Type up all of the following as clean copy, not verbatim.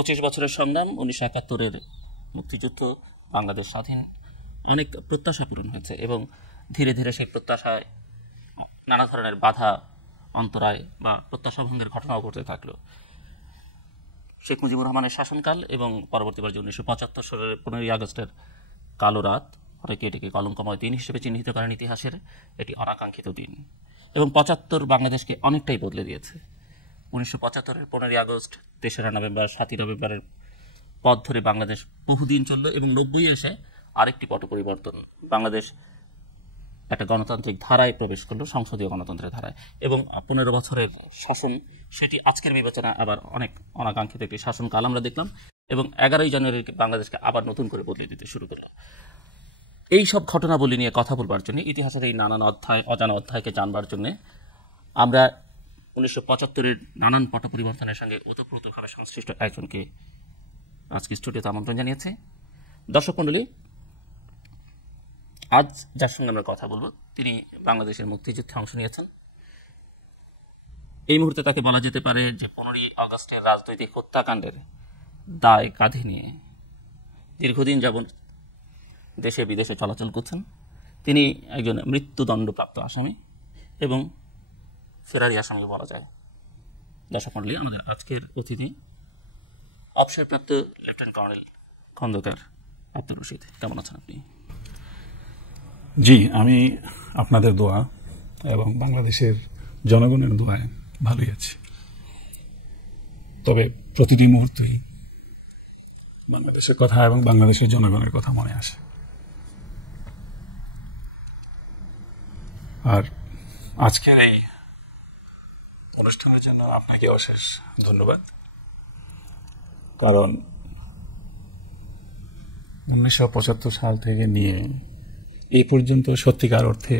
25 বছরের সংগ্রাম, 1971-এর মুক্তিযুদ্ধ, বাংলাদেশ স্বাধীন, অনেক প্রত্যাশা পূরণ হয়েছে এবং ধীরে ধীরে সেই প্রত্যাশায় নানা ধরনের বাধা, অন্তরায় বা প্রত্যাশা ভঙ্গের ঘটনাও ঘটতে থাকলো। শেখ মুজিবুর রহমানের শাসনকাল এবং পরবর্তী পর্যায়ে 1975 সালের 15ই আগস্টের কালো রাত, অনেকে এটিকে কলঙ্কময় দিন হিসেবে চিহ্নিত করেন ইতিহাসের। এটি অনাকাঙ্ক্ষিত দিন এবং 75 বাংলাদেশকে অনেকটাই বদলে দিয়েছে। 1975-এর 15ই আগস্ট, 3রা নভেম্বর, 7ই নভেম্বরের পথ ধরে বাংলাদেশ বহুদিন চলল এবং 90 এসে আরেকটি পট পরিবর্তন। বাংলাদেশ একটা গণতান্ত্রিক ধারায় প্রবেশ করলো, সংসদীয় গণতন্ত্রের ধারায়, এবং 15 বছরের শাসন, সেটি আজকের বিবেচনা আবার অনেক অনাকাঙ্ক্ষিত একটি শাসনকাল আমরা দেখলাম এবং 11ই জানুয়ারি বাংলাদেশকে আবার নতুন করে বদলে দিতে শুরু করলো। এই সব ঘটনাবলী নিয়ে কথা বলবার জন্য, ইতিহাসের এই নানান অধ্যায়, অজানা অধ্যায়কে জানবার জন্য আমরা 1975-এর নানান পট পরিবর্তনের সঙ্গে ওতপ্রোতভাবে সংশ্লিষ্ট একজনকে আজকে স্টুডিওতে আমন্ত্রণ জানিয়েছে। দর্শক মণ্ডলী, আজ যার সঙ্গে আমরা কথা বলবো তিনি বাংলাদেশের মুক্তিযুদ্ধে অংশ নিয়েছেন। এই মুহূর্তে তাকে বলা যেতে পারে যে 15ই আগস্টের রাজনৈতিক হত্যাকাণ্ডের দায় কাঁধে নিয়ে দীর্ঘদিন যাবৎ দেশে বিদেশে চলাচল করছেন। তিনি একজন মৃত্যুদণ্ডপ্রাপ্ত আসামি এবং ফেরারি আসামি বলা যায়। দর্শক মণ্ডলী, আমাদের আজকের অতিথি অবসরপ্রাপ্ত লেফটেন্যান্ট কর্নেল খন্দকার আব্দুর রশিদ। কেমন আছেন আপনি? জি, আমি আপনাদের দোয়া এবং বাংলাদেশের জনগণের দোয়ায় ভালোই আছি। তবে প্রতিটি মুহূর্তেই বাংলাদেশের কথা এবং বাংলাদেশের জনগণের কথা মনে আসে। আর আজকের এই অনুষ্ঠানের জন্য আপনাকে অশেষ ধন্যবাদ। কারণ 1975 সাল থেকে নিয়ে এই পর্যন্ত সত্যিকার অর্থে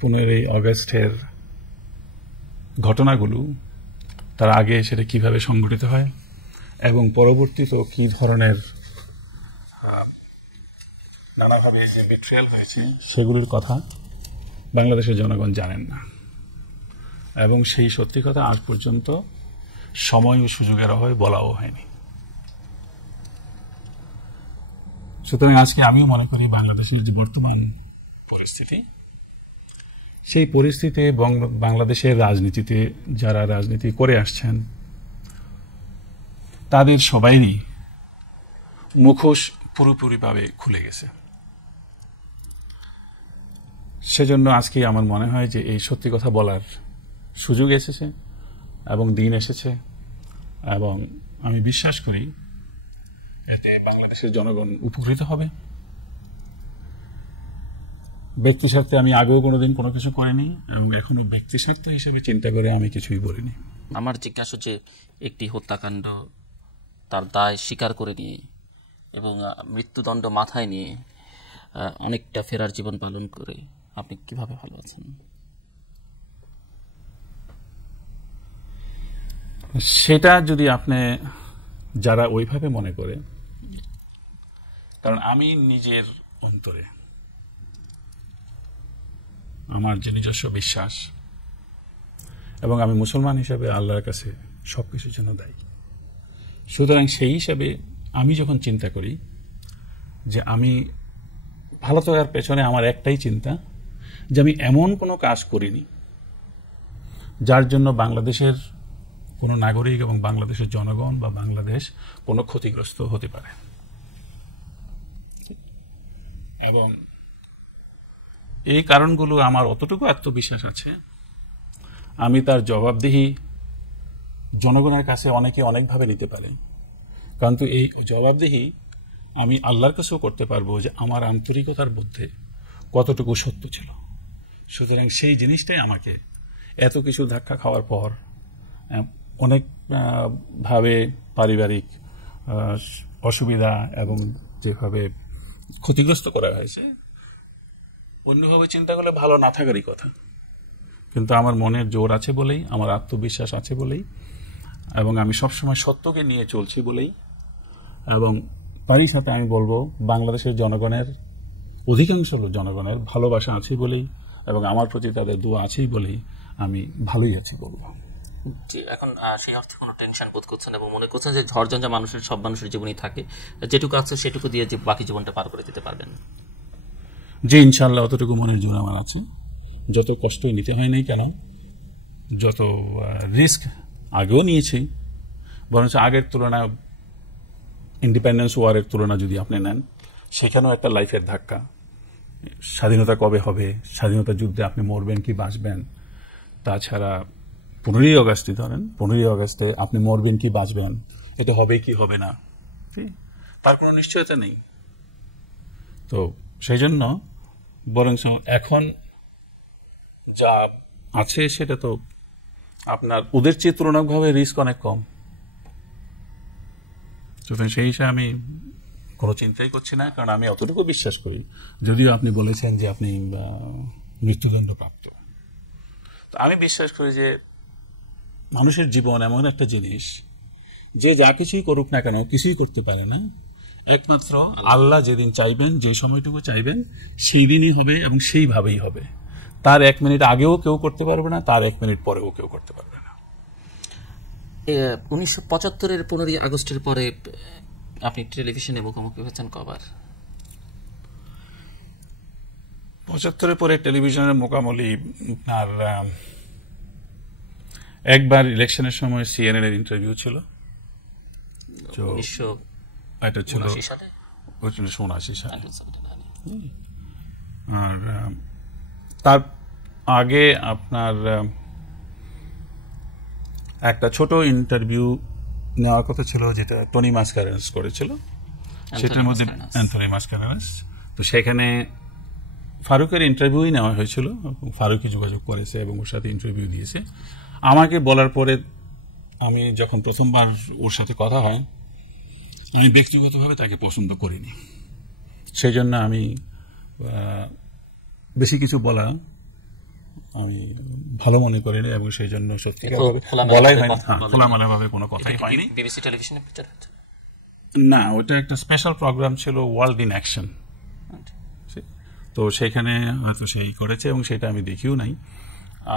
15ই আগস্টের ঘটনাগুলো, তার আগে সেটা কিভাবে সংঘটিত হয় এবং পরবর্তীতে কি ধরনের নানাভাবে যে বিট্রিয়াল হয়েছে সেগুলোর কথা বাংলাদেশের জনগণ জানেন না এবং সেই সত্যি কথা আজ পর্যন্ত সময় ও সুযোগের অভাবে বলাও হয়নি। সুতরাং আজকে আমিও মনে করি বাংলাদেশের যে বর্তমান পরিস্থিতি, সেই পরিস্থিতিতে বাংলাদেশের রাজনীতিতে যারা রাজনীতি করে আসছেন তাদের সবাইরই মুখোশ পুরোপুরিভাবে খুলে গেছে। সেজন্য আজকে আমার মনে হয় যে এই সত্যি কথা বলার সুযোগ এসেছে এবং দিন এসেছে এবং আমি বিশ্বাস করি এতে বাংলাদেশের জনগণ উপকৃত হবে। ব্যক্তি স্বার্থে আমি আগেও কোনোদিন কোনো কিছু করিনি এবং এখনো ব্যক্তি স্বার্থ হিসেবে চিন্তা করে আমি কিছুই বলিনি। আমার জিজ্ঞাসা হচ্ছে, একটি হত্যাকাণ্ড তার দায় স্বীকার করে নিয়ে এবং মৃত্যুদণ্ড মাথায় নিয়ে অনেকটা ফেরার জীবন পালন করে আপনি কিভাবে ভালো আছেন? সেটা যদি আপনি যারা ওইভাবে মনে করে, কারণ আমি নিজের অন্তরে আমার যে নিজস্ব বিশ্বাস এবং আমি মুসলমান হিসাবে আল্লাহর কাছে সবকিছুর জন্য দায়ী। সুতরাং সেই হিসাবে আমি যখন চিন্তা করি যে আমি ভালো থাকার পেছনে আমার একটাই চিন্তা যে আমি এমন কোনো কাজ করিনি যার জন্য বাংলাদেশের কোনো নাগরিক এবং বাংলাদেশের জনগণ বা বাংলাদেশ কোনো ক্ষতিগ্রস্ত হতে পারে। এবং এই কারণগুলো আমার অতটুকু আত্মবিশ্বাস আছে, আমি তার জবাবদিহি জনগণের কাছে অনেকে অনেকভাবে নিতে পারে, কিন্তু এই জবাবদিহি আমি আল্লাহর কাছেও করতে পারবো যে আমার আন্তরিকতার মধ্যে কতটুকু সত্য ছিল। সুতরাং সেই জিনিসটাই আমাকে এত কিছু ধাক্কা খাওয়ার পর অনেক ভাবে পারিবারিক অসুবিধা এবং যেভাবে ক্ষতিগ্রস্ত করা হয়েছে, অন্যভাবে চিন্তা করলে ভালো না থাকারই কথা, কিন্তু আমার মনের জোর আছে বলেই, আমার আত্মবিশ্বাস আছে বলেই এবং আমি সবসময় সত্যকে নিয়ে চলছি বলেই এবং তারই সাথে আমি বলবো বাংলাদেশের জনগণের অধিকাংশ জনগণের ভালোবাসা আছে বলেই এবং আমার প্রতি তাদের দোয়া আছেই বলেই আমি ভালোই আছি বলবো। জি, এখন সেই অর্থে কোনো টেনশন বোধ করছেন এবং মনে করছেন যে ঝড়ঝঞ্ঝা সব মানুষের জীবনই থাকে, যেটুকু আছে সেটুকু দিয়ে যে বাকি জীবনটা পার করে দিতে পারবেন। যে ইনশাল্লাহ অতটুকু মনের জোর আমার আছে। যত কষ্টই নিতে হয় নাই কেন, যত রিস্ক আগেও নিয়েছি, বরঞ্চ আগের তুলনায় ইন্ডিপেন্ডেন্স ওয়ারের তুলনা যদি আপনি নেন, সেখানেও একটা লাইফের ধাক্কা। স্বাধীনতা কবে হবে, স্বাধীনতা যুদ্ধে আপনি মরবেন কি বাঁচবেন, তাছাড়া 15ই আগস্টে ধরেন, 15ই আগস্টে আপনি মরবেন কি বাঁচবেন, এটা হবে কি হবে না, তার কোনো নিশ্চয়তা নেই। তো সেই জন্য বরং এখন যা আছে সেটা তো আপনার ওদের চেয়ে তুলনামূলকভাবে রিস্ক অনেক কম। সুতরাং সেই হিসাবে আমি কোনো চিন্তাই করছি না, কারণ আমি অতটুকু বিশ্বাস করি, যদিও আপনি বলেছেন যে আপনি মৃত্যুদণ্ড প্রাপ্ত, আমি বিশ্বাস করি যে মানুষের জীবন এমন একটা জিনিস যে যা কিছুই করুক না কেন কিছুই করতে পারে না, একমাত্র আল্লাহ যেদিন চাইবেন, যে সময়টুকু চাইবেন সেই দিনই হবে এবং সেইভাবেই হবে। তার 1 মিনিট আগেও কেউ করতে পারবে না, তার 1 মিনিট পরেও কেউ করতে পারবে না। 1975-এর 15ই আগস্টের পরে আপনি টেলিভিশনে মুখোমুখি হয়েছেন কবার? 75-এর পরে টেলিভিশনের মোকামলি আর একবার ইলেকশনের সময় CNN এর ইন্টারভিউ ছিল, 1979 সালে। 1979 সালে। আর তার আগে আপনার একটা ছোট ইন্টারভিউ নেওয়ার কথা ছিল, যেটা টনি মাসকারেনাস করেছিল, সেটার মধ্যে অ্যান্থনি মাসকারেনাস। তো সেখানে ফারুকের ইন্টারভিউই নেওয়া হয়েছিল, ফারুকই যোগাযোগ করেছে এবং ওর সাথে ইন্টারভিউ দিয়েছে। আমাকে বলার পরে আমি যখন প্রথমবার ওর সাথে কথা হয়, আমি ব্যক্তিগতভাবে তাকে পছন্দ করিনি, সেই জন্য আমি বেশি কিছু বলা আমি ভালো মনে করিনি এবং সেই জন্য সত্যিকারভাবে বলাই হয়নি, খোলামেলাভাবে কোনো কথাই হয়নি। বিবিসি টেলিভিশনে প্রচার হচ্ছে না, ওটা একটা স্পেশাল প্রোগ্রাম ছিল, ওয়ার্ল্ড ইন অ্যাকশন। তো সেখানে হয়তো সেই করেছে এবং সেটা আমি দেখিও নাই।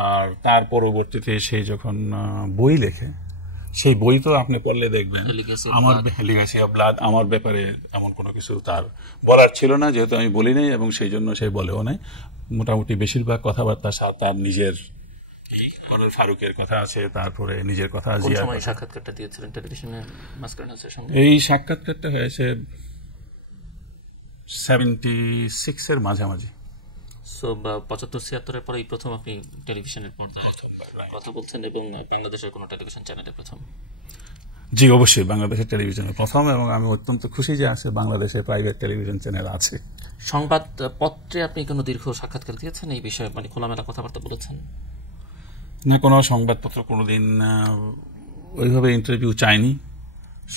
আর তার পরবর্তীতে সে যখন বই লেখে, সেই বই তো আপনি পড়লে দেখবেন আমার লিগ্যাসি অফ ব্লাড, আমার ব্যাপারে এমন কোনো কিছু তার বলার ছিল না, যেহেতু আমি বলি নাই এবং সেই জন্য সে বলেও নাই। মোটামুটি বেশিরভাগ কথাবার্তা তার নিজের ফারুকের কথা আছে, তারপরে নিজের কথা আছে। সাক্ষাৎকারটা দিয়েছিলেন টেলিভিশনে মাসকারেনাসের সঙ্গে? এই সাক্ষাৎকারটা হয়েছে 76-এর মাঝামাঝি। সো 75-76-এর পরে এই প্রথম আপনি টেলিভিশনের পর্দায় কথা বলছেন এবং বাংলাদেশের কোনো টেলিভিশন চ্যানেলে প্রথম? জি, অবশ্যই বাংলাদেশের টেলিভিশনে প্রথম, এবং আমি অত্যন্ত খুশি যে আছে বাংলাদেশে প্রাইভেট টেলিভিশন চ্যানেল আছে। সংবাদপত্রে আপনি কোনো দীর্ঘ সাক্ষাৎকার দিয়েছেন এই বিষয়ে, মানে খোলামেলা কথাবার্তা বলেছেন? না, কোনো সংবাদপত্র কোনোদিন ওইভাবে ইন্টারভিউ চাইনি।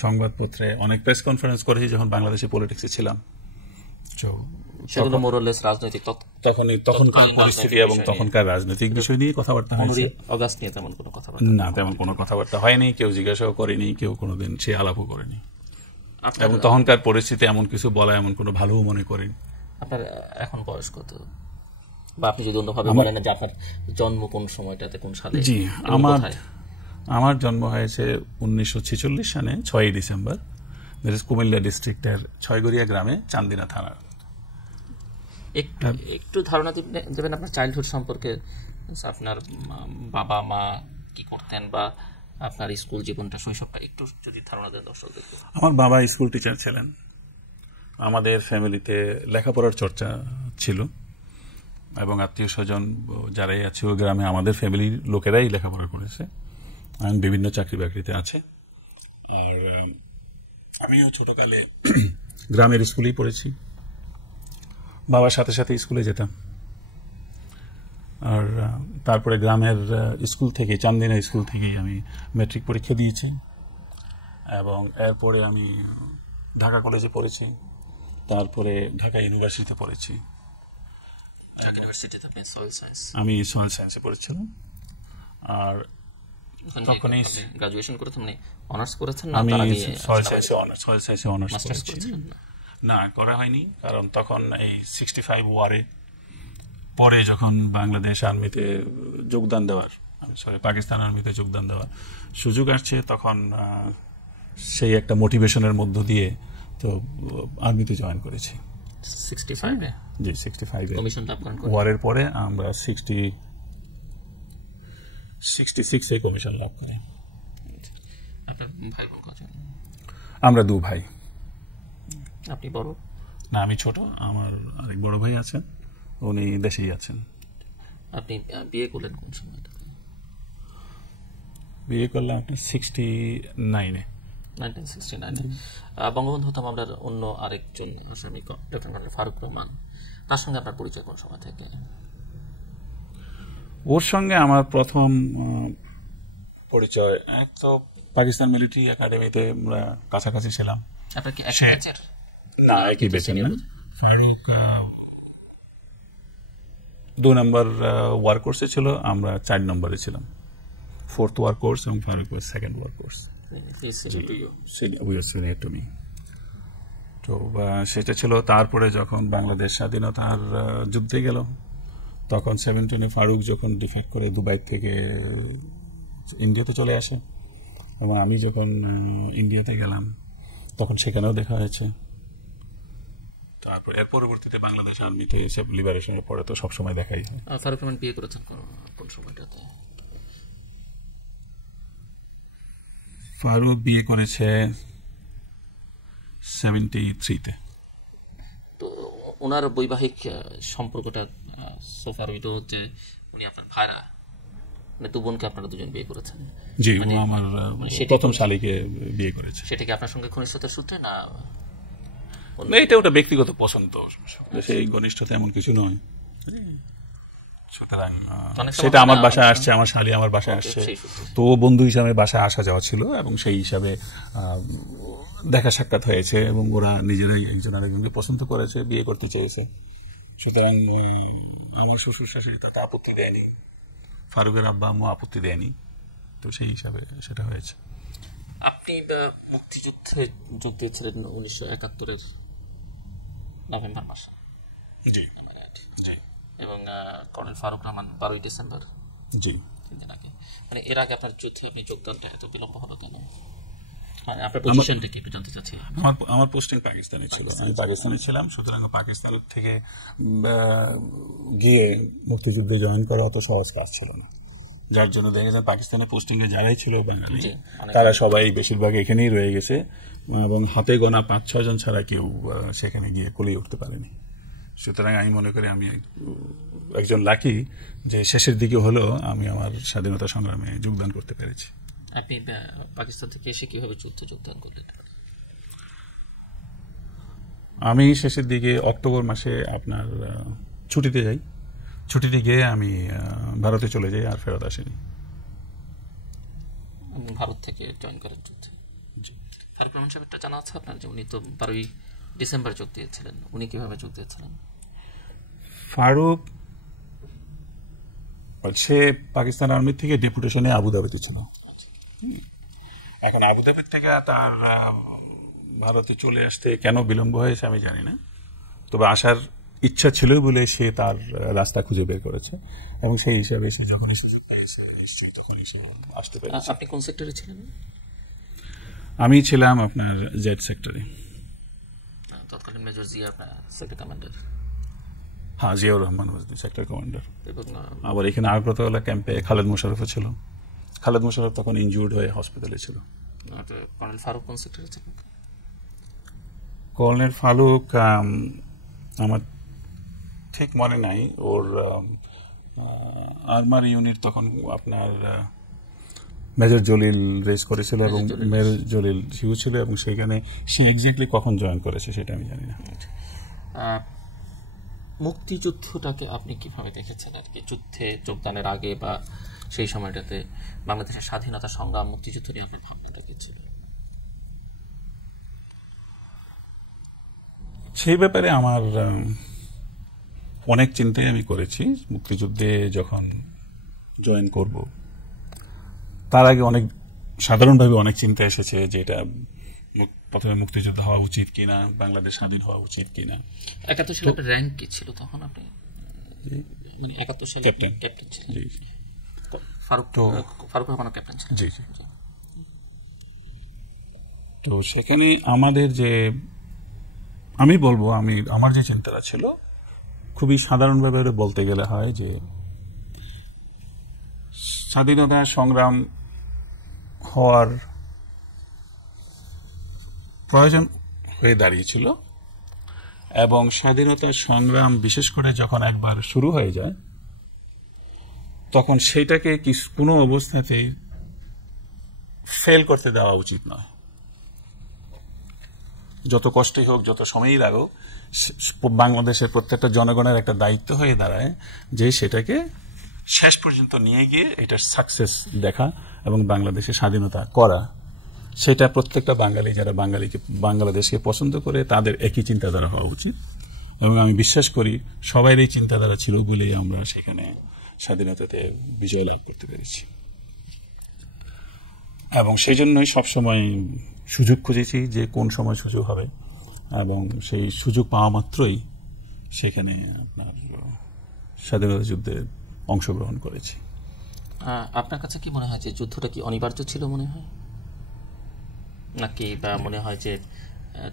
সংবাদপত্রে অনেক প্রেস কনফারেন্স করেছি যখন বাংলাদেশে পলিটিক্সে ছিলাম, সেগুলো মোরলেস রাজনৈতিক, তখনকার পরিস্থিতি এবং তখনকার রাজনৈতিক বিষয় নিয়ে কথাবার্তা হয়েছে। অগাস্ট নিয়ে তেমন কোনো কথাবার্তা না, তেমন কোনো কথাবার্তা হয়নি, কেউ জিজ্ঞাসাও করেনি, কেউ কোনোদিন সে আলাপও করেনি, এবং তখনকার পরিস্থিতি এমন কিছু বলা এমন কোনো ভালোও মনে করেনি। আপনার এখন বয়স কত, বা আপনি যদি অন্যভাবে বলেন যে আপনার জন্ম কোন সময়টাতে, কোন সালে? জি, আমার জন্ম হয়েছে 1946 সালে 6ই ডিসেম্বর, কুমিল্লা ডিস্ট্রিক্টের ছয়গড়িয়া গ্রামে, চান্দিনা থানা। একটু ধারণা দেবেন আপনার চাইল্ডহুড সম্পর্কে? আপনার বাবা মা কি করতেন, বা আপনার স্কুল জীবনটা, শৈশবটা একটু যদি ধারণা দেন দর্শকদের। আমার বাবা স্কুল টিচার ছিলেন। আমাদের ফ্যামিলিতে লেখাপড়ার চর্চা ছিল এবং আত্মীয় স্বজন যারাই আছে ওই গ্রামে আমাদের ফ্যামিলির লোকেরাই লেখাপড়া করেছে, বিভিন্ন চাকরি বাকরিতে আছে। আর আমিও ছোটকালে গ্রামের স্কুলেই পড়েছি, বাবার সাথে সাথে স্কুলে যেতাম। আর তারপরে গ্রামের স্কুল থেকে, চান্দিনা স্কুল থেকেই আমি ম্যাট্রিক পরীক্ষা দিয়েছি এবং এরপরে আমি ঢাকা কলেজে পড়েছি, তারপরে ঢাকা ইউনিভার্সিটিতে পড়েছি। আমি সোয়েল সায়েন্সে পড়েছিলাম। আর তখনই গ্রাজুয়েশন করেছেন, মানে অনার্স করেছেন? আমি সোয়েল সায়েন্সে অনার্স করেছি। না, করা হয়নি, কারণ তখন এই 65 ওয়ারে পরে যখন বাংলাদেশ আর্মিতে যোগদান দেওয়ার পাকিস্তান আর্মিতে যোগদান দেওয়ার সুযোগ আসছে, তখন সেই একটা মোটিভেশনের মধ্য দিয়ে তো আর্মিতে জয়েন করেছি 65-এ জি 65-এ কমিশন লাভ করেন। ওয়ারের পরে আমরা 66-এ কমিশন লাভ করি। আপনার ভাই বোন কজন? আমরা 2 ভাই। আপনি বড়? না, আমি ছোট। আমার আরেক বড় ভাই আছেন, উনি দেশেই আছেন। আপনি বিয়ে করলেন কোন সময়? বিয়ে করলাম আপনার 69-এ। 1969-এ। বঙ্গবন্ধু হত্যা মামলার অন্য আরেকজন আসামি লেফটেন্যান্ট কর্নেল ফারুক রহমান, তার সঙ্গে আপনার পরিচয় কোন সময় থেকে? ওর সঙ্গে আমার প্রথম পরিচয় এক তো পাকিস্তান মিলিটারি একাডেমিতে আমরা কাছাকাছি ছিলাম। আপনার কি এক ব্যাচের? না, একই বেছে না। ফারুক 2 নম্বর ওয়ার কোর্সে ছিল, আমরা 4 নম্বরে ছিলাম। 4th ওয়ার কোর্স এবং ফারুক 2nd ওয়ার কোর্স। তো সেটা ছিল। তারপরে যখন বাংলাদেশ স্বাধীনতার যুদ্ধে গেল, তখন 17-এ ফারুক যখন ডিফেক্ট করে দুবাই থেকে ইন্ডিয়াতে চলে আসে, এবং আমি যখন ইন্ডিয়াতে গেলাম তখন সেখানেও দেখা হয়েছে। তারপর এর পরবর্তীতে বাংলাদেশ আর্মিতে এসে লিবারেশনের পরে তো সবসময় দেখাই হয়। ফারুক রহমান বিয়ে করেছেন কোন সময়টাতে? ফারুক বিয়ে করেছে 73-তে। তো ওনার বৈবাহিক সম্পর্কটা সোফার উইডো হচ্ছে উনি আপনার ভাইরা, মানে 2 বোনকে আপনারা 2জন বিয়ে করেছেন? জি, ও আমার প্রথম শালীকে বিয়ে করেছে। সেটা কি আপনার সঙ্গে ঘনিষ্ঠতার সূত্রে না? এটা ওটা ব্যক্তিগত পছন্দ, সেই ঘনিষ্ঠতা এমন কিছু নয়। সুতরাং সেটা আমার বাসায় আসছে, আমার শালী আমার বাসায় আসছে, তো বন্ধু হিসাবে বাসায় আসা যাওয়া ছিল, এবং সেই হিসাবে দেখা সাক্ষাৎ হয়েছে, এবং ওরা নিজেরাই একজন আরেকজনকে পছন্দ করেছে, বিয়ে করতে চেয়েছে। সুতরাং আমার শ্বশুর শাশুড়ি তাতে আপত্তি দেয়নি, ফারুকের আব্বা আম্মু আপত্তি দেয়নি, তো সেই হিসাবে সেটা হয়েছে। আপনি মুক্তিযুদ্ধে যোগ দিয়েছিলেন 1971-এর নভেম্বর মাসে। জি জি। এবং কর্নেল ফারুক রহমান 12ই ডিসেম্বর। জি। 3 দিন আগে। মানে এর আগে আপনার যুদ্ধে আপনি যোগদানটা এত বিলম্ব হলো কেন? মানে আপনার পজিশনটা কি একটু জানতে চাচ্ছি। আমার পোস্টিং পাকিস্তানে ছিল, আমি পাকিস্তানে ছিলাম। সুতরাং পাকিস্তান থেকে গিয়ে মুক্তিযুদ্ধে জয়েন করা অত সহজ কাজ ছিল না, যার জন্য দেখা যায় পাকিস্তানে পোস্টিংয়ে যারাই ছিল বাঙালি, তারা সবাই বেশিরভাগ এখানেই রয়ে গেছে, এবং হাতে গোনা 5-6 জন ছাড়া কেউ সেখানে গিয়ে কোলিয়ে উঠতে পারেনি। সুতরাং আমি মনে করি আমি একজন লাকি যে শেষের দিকে হলেও আমি আমার স্বাধীনতা সংগ্রামে যোগদান করতে পেরেছি। আপনি পাকিস্তান থেকে এসে কিভাবে যুদ্ধে যোগদান করলেন? আমি শেষের দিকে অক্টোবর মাসে আপনার ছুটিতে যাই, ছুটিতে গিয়ে আমি ভারতে চলে যাই, আর ফেরত আসিনি। ভারত থেকে জয়েন করেন যুদ্ধে? ফারুক রহমান সাহেবটা জানা আছে আপনার যে উনি তো 12ই ডিসেম্বর যোগ দিয়েছিলেন, উনি কিভাবে যোগ দিয়েছিলেন? ফারুক সে পাকিস্তান আর্মি থেকে ডেপুটেশনে আবুধাবিতে ছিল। এখন আবুধাবি থেকে তার ভারতে চলে আসতে কেন বিলম্ব হয়েছে আমি জানি না, তবে আসার ইচ্ছা ছিল বলে সে তার রাস্তা খুঁজে বের করেছে, এবং সেই হিসাবে সে যখনই সুযোগ পেয়েছে নিশ্চয়ই তখনই সে আসতে পেরেছে। আপনি কোন সেক্টরে ছিলেন? আমি ছিলাম আপনার জেড সেক্টরে। তৎকালীন মেজর জিয়া সেক্টর কমান্ডার? হ্যাঁ, জিয়াউর রহমান সেক্টর কমান্ডার। আবার এখানে আগরতলা ক্যাম্পে খালেদ মোশাররফও ছিল। খালেদ মোশাররফ তখন ইনজুর্ড হয়ে হসপিটালে ছিল। কর্নেল ফারুক কোন সেক্টরে ছিলেন? কর্নেল ফারুক আমার ঠিক মনে নাই, ওর আর্মার ইউনিট তখন আপনার মেজর জলিল রেস করেছিল, এবং মেজর জলিল হিউ ছিল, এবং সেখানে সে এক্স্যাক্টলি কখন জয়েন করেছে সেটা আমি জানি না। মুক্তিযুদ্ধটাকে আপনি কিভাবে দেখেছেন আর কি, যুদ্ধে যোগদানের আগে বা সেই সময়টাতে বাংলাদেশের স্বাধীনতা সংগ্রাম, মুক্তিযুদ্ধ নিয়ে আপনার ভাবনাটা কি ছিল? সেই ব্যাপারে আমার অনেক চিন্তাই আমি করেছি। মুক্তিযুদ্ধে যখন জয়েন করব তার আগে অনেক সাধারণভাবে অনেক চিন্তা এসেছে যে এটা প্রথমে মুক্তিযুদ্ধ হওয়া উচিত কিনা, বাংলাদেশ স্বাধীন হওয়া উচিত কিনা। 71 সালে আপনার র্যাঙ্ক কি ছিল তখন? আপনি মানে 71 সালে ক্যাপ্টেন ছিলেন। ফারুক রহমান ক্যাপ্টেন ছিলেন। জি জি। তো সেখানে আমাদের যে আমি বলবো আমার যে চিন্তাটা ছিল খুবই সাধারণভাবে বলতে গেলে হয় যে স্বাধীনতা সংগ্রাম হওয়ার প্রয়োজন হয়ে দাঁড়িয়েছিল এবং স্বাধীনতা সংগ্রাম বিশেষ করে যখন একবার শুরু হয়ে যায় তখন সেইটাকে কোনো অবস্থাতেই ফেল করতে দেওয়া উচিত নয়। যত কষ্টই হোক, যত সময়ই লাগুক, বাংলাদেশের প্রত্যেকটা জনগণের একটা দায়িত্ব হয়ে দাঁড়ায় যে সেটাকে শেষ পর্যন্ত নিয়ে গিয়ে এটার সাকসেস দেখা এবং বাংলাদেশের স্বাধীনতা করা। সেটা প্রত্যেকটা বাঙালি যারা বাংলাদেশকে পছন্দ করে তাদের একই চিন্তাধারা হওয়া উচিত এবং আমি বিশ্বাস করি সবাই এই চিন্তাধারা ছিল বলেই আমরা সেখানে স্বাধীনতাতে বিজয় লাভ করতে পেরেছি এবং সেই জন্যই সবসময় সুযোগ খুঁজেছি যে কোন সময় সুযোগ হবে এবং সেই সুযোগ পাওয়া মাত্রই সেখানে আপনার স্বাধীনতা যুদ্ধে অংশগ্রহণ করেছি। আপনার কাছে কি মনে হয় যে যুদ্ধটা কি অনিবার্য ছিল মনে হয়, নাকি বা মনে হয় যে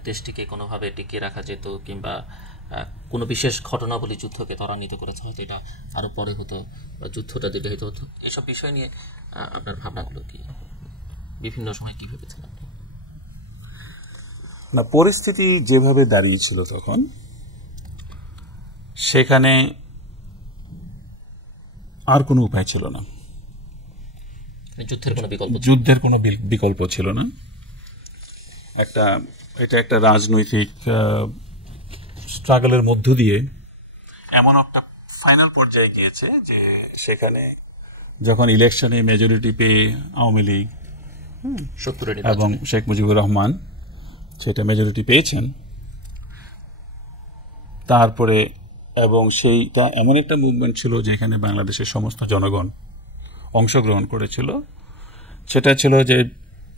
দেশটিকে কোনোভাবে টিকিয়ে রাখা যেত কিংবা কোনো বিশেষ ঘটনাবলী যুদ্ধকে ত্বরান্বিত করেছে, হয়তো এটা আরো পরে হতো বা যুদ্ধটা দিলে হয়তো হতো? এসব বিষয় নিয়ে আপনার ভাবনাগুলো কি, বিভিন্ন সময় কি ভেবেছিলেন? না, পরিস্থিতি যেভাবে দাঁড়িয়েছিল তখন সেখানে আর কোনো উপায় ছিল না, যুদ্ধের কোনো বিকল্প ছিল না। এটা একটা রাজনৈতিক স্ট্রাগলের মধ্য দিয়ে এমন একটা ফাইনাল পর্যায়ে গিয়েছে যে সেখানে যখন ইলেকশনে মেজরিটি পেয়ে আওয়ামী লীগ এবং শেখ মুজিবুর রহমান সেটা মেজরিটি পেয়েছেন, তারপরে এবং সেইটা এমন একটা মুভমেন্ট ছিল যেখানে বাংলাদেশের সমস্ত জনগণ অংশগ্রহণ করেছিল। সেটা ছিল যে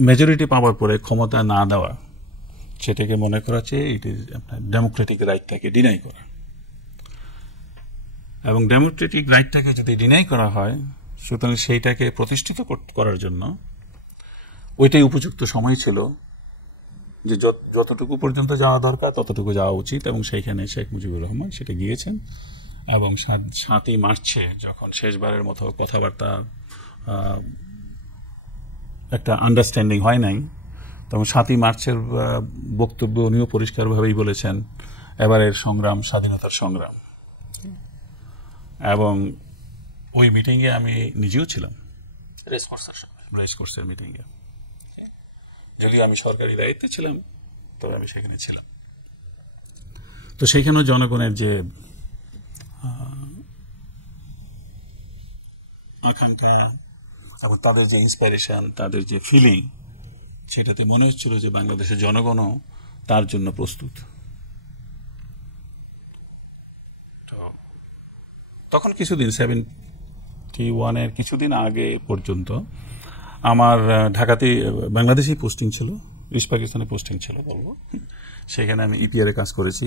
মেজরিটি পাওয়ার পরে ক্ষমতা না দেওয়া, সেটাকে মনে করা হচ্ছে ইট ইজ আপনার ডেমোক্রেটিক রাইটটাকে ডিনাই করা এবং ডেমোক্রেটিক রাইটটাকে যদি ডিনাই করা হয় সুতরাং সেইটাকে প্রতিষ্ঠিত করার জন্য ওইটাই উপযুক্ত সময় ছিল যে যতটুকু পর্যন্ত যাওয়া দরকার ততটুকু যাওয়া উচিত এবং সেইখানে শেখ মুজিবুর রহমান সেটা গিয়েছেন এবং 7ই মার্চে যখন শেষবারের মতো কথাবার্তা একটা আন্ডারস্ট্যান্ডিং হয় নাই তখন 7ই মার্চের বক্তব্য উনিও পরিষ্কারভাবেই বলেছেন এবারের সংগ্রাম স্বাধীনতার সংগ্রাম এবং ওই মিটিংয়ে আমি নিজেও ছিলাম, রেসকোর্সের মিটিংয়ে, যদিও আমি সরকারি দায়িত্বে ছিলাম তবে আমি সেখানে ছিলাম। তো সেখানেও জনগণের যে আকাঙ্ক্ষা এবং তাদের যে ইন্সপিরেশন, তাদের যে ফিলিং, সেটাতে মনে হচ্ছিল যে বাংলাদেশের জনগণও তার জন্য প্রস্তুত। তখন কিছুদিন 71-এর কিছুদিন আগে পর্যন্ত আমার ঢাকাতে বাংলাদেশেই পোস্টিং ছিল, ইস্ট পাকিস্তানে পোস্টিং ছিল বলবো। সেখানে আমি ইপিআর এ কাজ করেছি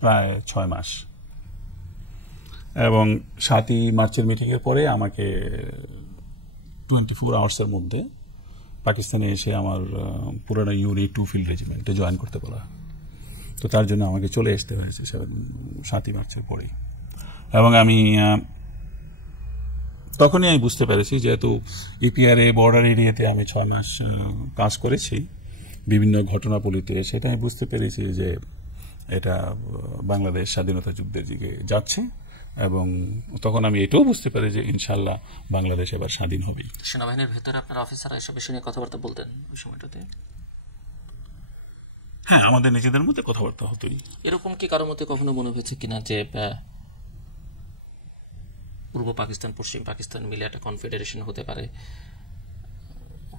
প্রায় 6 মাস এবং 7ই মার্চের মিটিংয়ের পরে আমাকে 24 আওয়ার্সের মধ্যে পাকিস্তানে এসে আমার পুরানো ইউনিট 2 ফিল্ড রেজিমেন্টে জয়েন করতে বলা। তো তার জন্য আমাকে চলে আসতে হয়েছে 7ই মার্চের পরেই এবং আমি তখনই আমি বুঝতে পেরেছি যেহেতু ইপিআর এ বর্ডার এরিয়াতে আমি 6 মাস কাজ করেছি বিভিন্ন ঘটনাবলিতে, সেটা আমি বুঝতে পেরেছি যে এটা বাংলাদেশ স্বাধীনতা যুদ্ধের দিকে যাচ্ছে এবং তখন আমি এটাও বুঝতে পারি যে ইনশাল্লাহ বাংলাদেশ এবার স্বাধীন হবে। সেনাবাহিনীর ভেতরে আপনার অফিসাররা এসব বিষয় নিয়ে কথাবার্তা বলতেন ওই সময়টাতে? হ্যাঁ, আমাদের নিজেদের মধ্যে কথাবার্তা হতোই। এরকম কি কারোর মধ্যে কখনো মনে হয়েছে কিনা যে পূর্ব পাকিস্তান পশ্চিম পাকিস্তান মিলে একটা কনফেডারেশন হতে পারে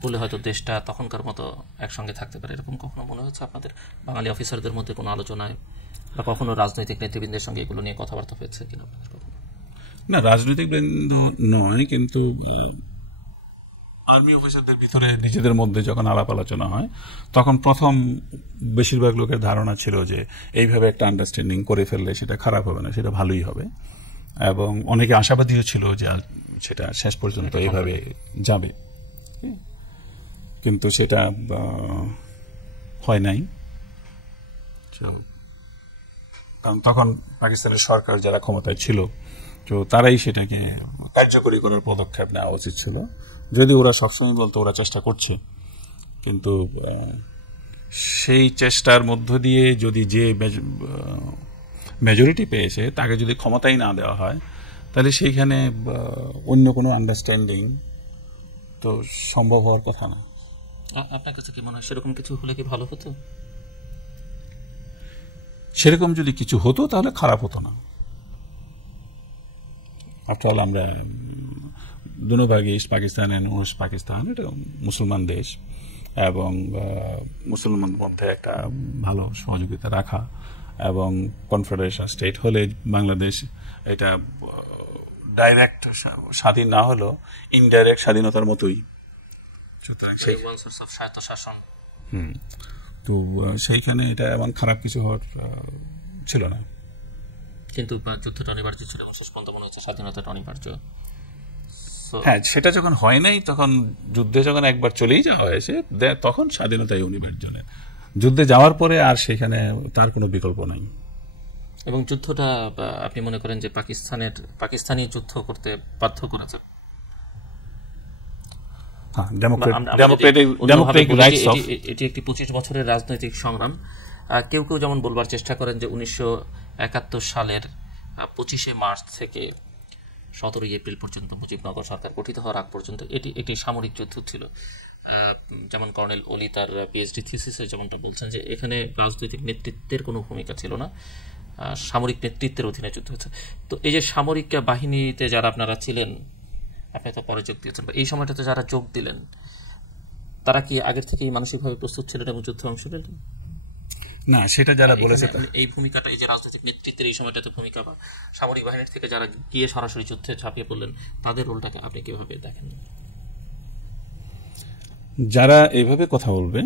বলে হয়তো দেশটা তখনকার মতো একসঙ্গে থাকতে পারে, এরকম কখনো মনে হয়েছে আপনাদের বাঙালি অফিসারদের মধ্যে কোনো আলোচনায় বা কখনো রাজনৈতিক নেতৃবৃন্দের সঙ্গে এগুলো নিয়ে কথাবার্তা হয়েছে কিনা? না, রাজনৈতিক বৃন্দ নয়, কিন্তু আর্মি অফিসারদের ভিতরে নিজেদের মধ্যে যখন আলাপ আলোচনা হয় তখন প্রথম বেশিরভাগ লোকের ধারণা ছিল যে এইভাবে একটা আন্ডারস্ট্যান্ডিং করে ফেললে সেটা খারাপ হবে না, সেটা ভালোই হবে এবং অনেকে আশাবাদীও ছিল যে সেটা শেষ পর্যন্ত এইভাবে যাবে, কিন্তু সেটা হয় নাই। কারণ তখন পাকিস্তানের সরকার যারা ক্ষমতায় ছিল, তো তারাই সেটাকে কার্যকরী করার পদক্ষেপ নেওয়া উচিত ছিল। যদি ওরা সবসময় বলতো ওরা চেষ্টা করছে, কিন্তু সেই চেষ্টার মধ্য দিয়ে যদি যে মেজরিটি পেয়েছে তাকে যদি ক্ষমতাই না দেওয়া হয়, তাহলে সেইখানে অন্য কোনো আন্ডারস্ট্যান্ডিং তো সম্ভব হওয়ার কথা না। আপনার কাছে কি মনে হয় সেরকম কিছু হলে কি ভালো হতো? সেরকম যদি কিছু হতো তাহলে খারাপ হতো না। আফটার অল আমরা দুনো ভাগে, East Pakistan and West Pakistan, এটা মুসলমান দেশ, এবং মুসলমানদের মধ্যে একটা ভালো সহযোগিতা রাখা, এবং কনফেডারেশন স্টেট হলে বাংলাদেশ এটা ডাইরেক্ট স্বাধীন না হলেও ইনডাইরেক্ট স্বাধীনতার মতোই। সুতরাং তো সেইখানে এটা এমন খারাপ কিছু হওয়ার ছিল না। কিন্তু যুদ্ধটা অনিবার্য ছিল এবং শেষ পর্যন্ত মনে হচ্ছে স্বাধীনতাটা অনিবার্য। হ্যাঁ, সেটা যখন হয় নাই, তখন যুদ্ধে যখন একবার চলেই যাওয়া হয়েছে, তখন স্বাধীনতাই অনিবার্য। যুদ্ধে যাওয়ার পরে আর সেখানে তার কোনো বিকল্প নাই। এবং যুদ্ধটা আপনি মনে করেন যে পাকিস্তানি যুদ্ধ করতে বাধ্য করেছে? এটি একটি 25 বছরের রাজনৈতিক সংগ্রাম। কেউ কেউ যেমন বলবার চেষ্টা করেন যে 1971 সালের 25শে মার্চ থেকে 17ই এপ্রিল পর্যন্ত, মুজিবনগর সরকার গঠিত হওয়ার আগ পর্যন্ত এটি একটি সামরিক যুদ্ধ ছিল। যেমন কর্নেল ওলি তার পিএইচডি থিসিসে যেমনটা বলছেন যে এখানে রাজনৈতিক নেতৃত্বের কোনো ভূমিকা ছিল না, সামরিক নেতৃত্বের অধীনে যুদ্ধ হচ্ছে। তো এই যে সামরিক বাহিনীতে যারা আপনারা ছিলেন, আপনি তো পরে যোগ দিয়েছেন, এই সময়টাতে যারা যোগ দিলেন তারা কি আগের থেকেই মানসিকভাবে প্রস্তুত ছিলেন এবং যুদ্ধে অংশ নিলেন? না, সেটা যারা বলেছে এই ভূমিকাটা, এই যে রাজনৈতিক নেতৃত্বের এই সময়টাতে ভূমিকা বা সামরিক বাহিনীর থেকে যারা গিয়ে সরাসরি যুদ্ধে ঝাঁপিয়ে পড়লেন, তাদের রোলটাকে আপনি কিভাবে দেখেন? যারা এইভাবে কথা বলবে,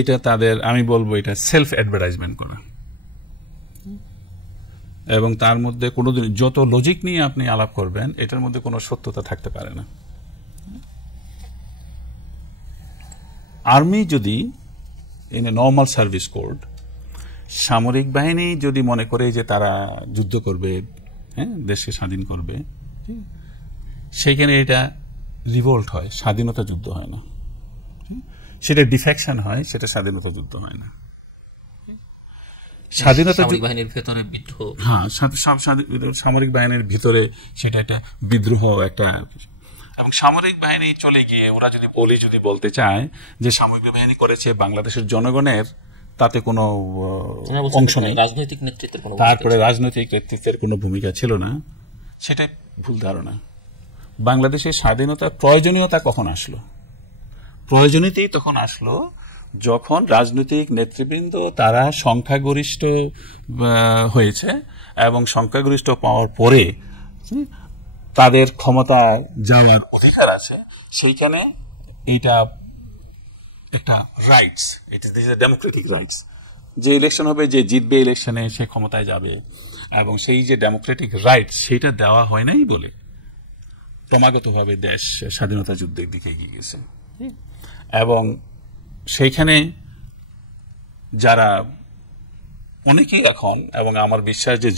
এটা তাদের, আমি বলবো এটা সেলফ অ্যাডভার্টাইজমেন্ট করা, এবং তার মধ্যে কোনোদিন যত লজিক নিয়ে আপনি আলাপ করবেন, এটার মধ্যে কোনো সত্যতা থাকতে পারে না। আর্মি যদি in a normal service code, সামরিক বাহিনী যদি মনে করে যে তারা যুদ্ধ করবে, হ্যাঁ, দেশকে স্বাধীন করবে, সেইখানে এটা রিভোল্ট হয়, স্বাধীনতা যুদ্ধ হয় না। সেটা ডিফেকশন হয়, সেটা স্বাধীনতা যুদ্ধ হয় না। স্বাধীনতা বাহিনীর ভেতরে বিদ্রোহ, হ্যাঁ, সামরিক বাহিনীর ভিতরে সেটা একটা বিদ্রোহ একটা। এবং সামরিক বাহিনী চলে গিয়ে ওরা যদি বলতে চায় যে সামরিক বাহিনী করেছে বাংলাদেশের জনগণের, তাতে কোনো অংশ নেই, রাজনৈতিক নেতৃত্বের কোনো, তারপরে রাজনৈতিক নেতৃত্বের কোনো ভূমিকা ছিল না, সেটাই ভুল ধারণা। বাংলাদেশের স্বাধীনতার প্রয়োজনীয়তা কখন আসলো? প্রয়োজনীয়তাই তখন আসলো যখন রাজনৈতিক নেতৃবৃন্দ তারা সংখ্যাগরিষ্ঠ হয়েছে, এবং সংখ্যাগরিষ্ঠ পাওয়ার পরে তাদের ক্ষমতা যাওয়ার অধিকার আছে। সেইখানে এইটা একটা rights, it is Democratic rights. যে ইলেকশন হবে, যে জিতবে ইলেকশনে, সে ক্ষমতায় যাবে, এবং সেই যে ডেমোক্রেটিক রাইটস, সেটা দেওয়া হয় নাই বলে ক্রমাগতভাবে দেশ স্বাধীনতা যুদ্ধের দিকে এগিয়ে গেছে। এবং সেইখানে যারা অনেকেই এখন, এবং আমার বিশ্বাস যে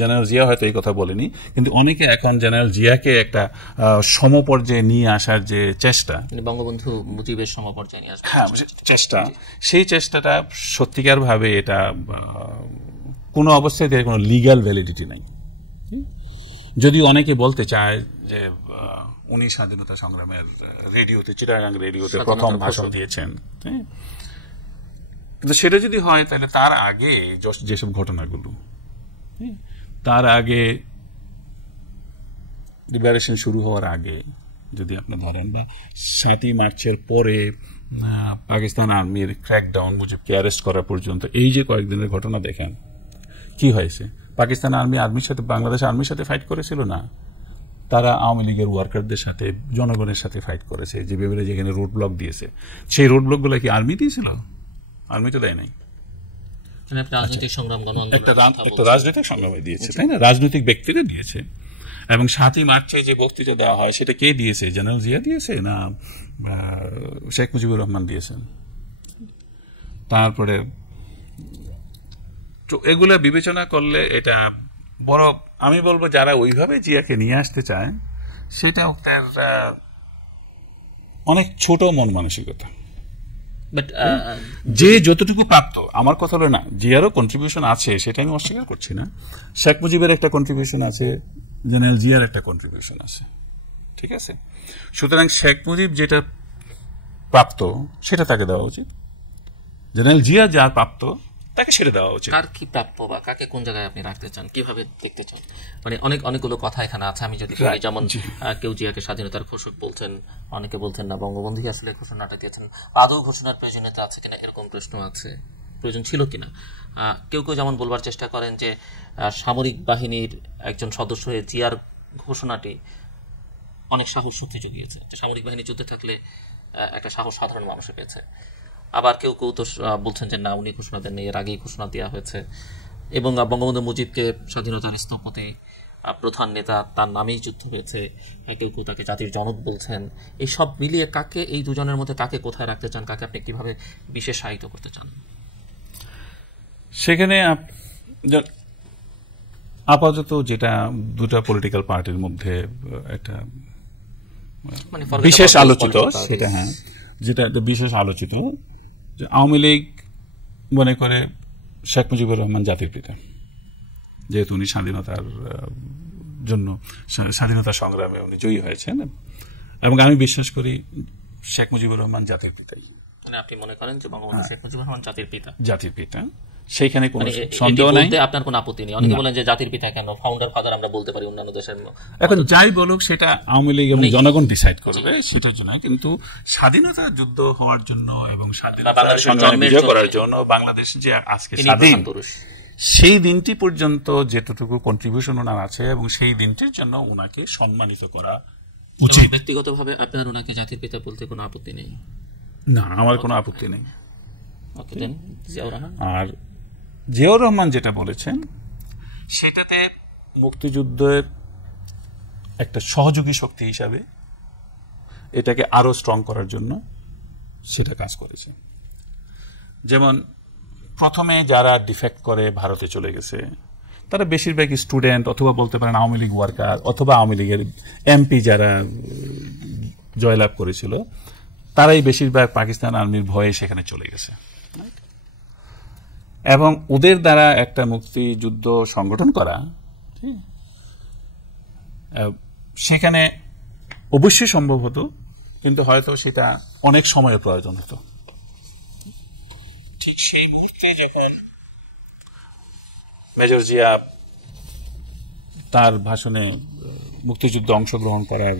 জেনারেল জিয়া হয়তো এই কথা বলেনি, কিন্তু অনেকে এখন জেনারেল জিয়াকে একটা সমপর্যায়ে নিয়ে আসার যে চেষ্টা, বঙ্গবন্ধু মুজিবের সমপর্যায়ে নিয়ে আসার চেষ্টা, সেই চেষ্টাটা সত্যিকার ভাবে এটা কোনো অবস্থায় কোনো লিগ্যাল ভ্যালিডিটি নাই। যদি অনেকে বলতে চায় যে উনি স্বাধীনতা সংগ্রামের রেডিওতে, চিটাগাং রেডিওতে প্রথম ভাষণ দিয়েছেন, কিন্তু সেটা যদি হয় তাহলে তার আগে যেসব ঘটনাগুলো, তার আগে লিবারেশন শুরু হওয়ার আগে যদি আপনি ধরেন, বা 7ই মার্চের পরে পাকিস্তান আর্মির ক্র্যাকডাউন, মুজিবকে অ্যারেস্ট করা পর্যন্ত এই যে কয়েকদিনের ঘটনা দেখেন, কি হয়েছে? পাকিস্তান আর্মির সাথে, বাংলাদেশ আর্মির সাথে ফাইট করেছিল না, তারা আওয়ামী লীগের ওয়ার্কারদের সাথে, জনগণের সাথে ফাইট করেছে। যে ব্যাপারে যেখানে রোড ব্লক দিয়েছে, সেই রোড ব্লকগুলো কি আর্মি দিয়েছিল? আর্মি তো দেয় নাই, রাজনৈতিক সংগ্রাম, একটা রাজনৈতিক সংগ্রামে দিয়েছে, তাই না? রাজনৈতিক ব্যক্তিরা দিয়েছে। এবং 7ই মার্চে যে বক্তৃতা দেওয়া হয় সেটা কে দিয়েছে? জেনারেল জিয়া দিয়েছে না শেখ মুজিবুর রহমান দিয়েছেন? তারপরে তো এগুলো বিবেচনা করলে এটা বড়, আমি বলবো যারা ওইভাবে জিয়াকে নিয়ে আসতে চায় সেটা তার অনেক ছোট মন মানসিকতা। বাট যে যতটুকু প্রাপ্ত, আমার কথা হলো না, জিয়ারও কন্ট্রিবিউশন আছে, সেটা আমি অস্বীকার করছি না। শেখ মুজিবের একটা কন্ট্রিবিউশন আছে, জেনারেল জিয়ার একটা কন্ট্রিবিউশন আছে, ঠিক আছে? সুতরাং শেখ মুজিব যেটা প্রাপ্ত সেটা তাকে দেওয়া উচিত, জেনারেল জিয়া যা প্রাপ্ত তাকে সেটা দেওয়া উচিত। কার কি প্রাপ্য বা কাকে কোন জায়গায় আপনি রাখতে চান, কিভাবে দেখতে চান? মানে অনেকগুলো কথা এখানে আছে। আমি যদি বলি, যেমন কেউ জিয়াকে স্বাধীনতার ঘোষক বলছেন, অনেকে বলছেন না বঙ্গবন্ধু আসলে ঘোষণাটা দিয়েছেন, আদৌ ঘোষণার প্রয়োজনীয়তা আছে কিনা এরকম প্রশ্ন আছে, প্রয়োজন ছিল কিনা। কেউ কেউ যেমন বলবার চেষ্টা করেন যে সামরিক বাহিনীর একজন সদস্য হয়ে জিয়ার ঘোষণাটি অনেক সাহস শক্তি জুগিয়েছে, যে সামরিক বাহিনী যুদ্ধে থাকলে একটা সাহস সাধারণ মানুষে পেয়েছে। আবার কেউ কেউ তো বলছেন যে না, উনি ঘোষণা দেননি, এর আগেই ঘোষণা দেওয়া হয়েছে, এবং বঙ্গবন্ধু মুজিবকে স্বাধীনতার স্থপতি প্রধান নেতা, তার নামেই যুদ্ধ হয়েছে। কেউ কেউ তাকে জাতির জনক বলছেন। এই সব মিলিয়ে কাকে, এই দুজনের মধ্যে কাকে কোথায় রাখতে চান, কাকে আপনি কিভাবে বিশেষায়িত করতে চান? সেখানে আপাতত যেটা দুটা পলিটিক্যাল পার্টির মধ্যে একটা বিশেষ আলোচিত, সেটা হ্যাঁ, যেটা বিশেষ আলোচিত, যে আওয়ামী লীগ মনে করে শেখ মুজিবুর রহমান জাতির পিতা, যেহেতু উনি স্বাধীনতার জন্য, স্বাধীনতা সংগ্রামে উনি জয়ী হয়েছেন, এবং আমি বিশ্বাস করি শেখ মুজিবুর রহমান জাতির পিতাই। মানে আপনি মনে করেন যে বঙ্গবন্ধু শেখ মুজিবুর রহমান জাতির পিতা? জাতির পিতা, সেইখানে কোনো সন্দেহ নাই। আপনার কোনো আপত্তি নেই? অনেকে বলেন যে জাতির পিতা কেন, ফাউন্ডার ফাদার আমরা বলতে পারি অন্যান্য দেশের। এখন যাই বলুক, সেটা আওয়ামী লীগ এবং জনগণ ডিসাইড করবে, সেটার জন্য। কিন্তু স্বাধীনতা যুদ্ধ হওয়ার জন্য এবং স্বাধীনতার সংগ্রামে বিজয় করার জন্য বাংলাদেশ যে আজকে স্বাধীন, সেই দিনটি পর্যন্ত যেটুকু কন্ট্রিবিউশন ওনার আছে, এবং সেই দিনটির জন্য ওনাকে সম্মানিত করা উচিত। ব্যক্তিগতভাবে আপনার ওনাকে জাতির পিতা বলতে কোনো আপত্তি নেই? না, আমার কোনো আপত্তি নেই। আর জিয়াউর রহমান যেটা বলেছেন সেটাতে মুক্তিযুদ্ধের একটা সহযোগী শক্তি হিসাবে এটাকে আরো স্ট্রং করার জন্য সেটা কাজ করেছে। যেমন প্রথমে যারা ডিফেক্ট করে ভারতে চলে গেছে, তারা বেশিরভাগই স্টুডেন্ট, অথবা বলতে পারেন আওয়ামী লীগ ওয়ার্কার, অথবা আওয়ামী লীগের এমপি যারা জয়লাভ করেছিল, তারাই বেশিরভাগ পাকিস্তান আর্মির ভয়ে সেখানে চলে গেছে, এবং ওদের দ্বারা একটা মুক্তিযুদ্ধ সংগঠন করা, সেখানে অবশ্যই সম্ভব হতো, কিন্তু হয়তো সেটা অনেক সময়ের প্রয়োজন হতো। ঠিক সেই মুহূর্তে যখন মেজর জিয়া তার ভাষণে মুক্তিযুদ্ধে অংশগ্রহণ করার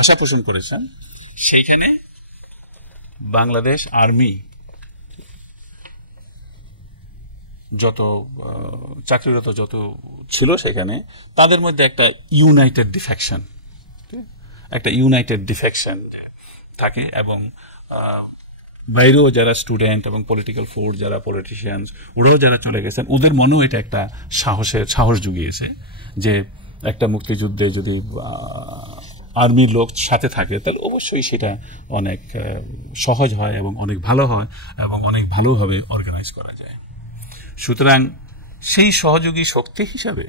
আশা পোষণ করেছেন, সেইখানে বাংলাদেশ আর্মি যত চাকরিরত যত ছিল সেখানে, তাদের মধ্যে একটা ইউনাইটেড ডিফেকশন থাকে, এবং বাইরেও যারা স্টুডেন্ট এবং পলিটিক্যাল ফোর্স, যারা পলিটিশিয়ানস, ওরাও যারা চলে গেছেন, ওদের মনেও এটা একটা সাহস জুগিয়েছে যে একটা মুক্তিযুদ্ধে যদি আর্মির লোক সাথে থাকে তাহলে অবশ্যই সেটা অনেক সহজ হয় এবং অনেক ভালো হয় এবং অনেক ভালোভাবে অর্গানাইজ করা যায়। সুতরাং সেই সহযোগী শক্তি হিসাবে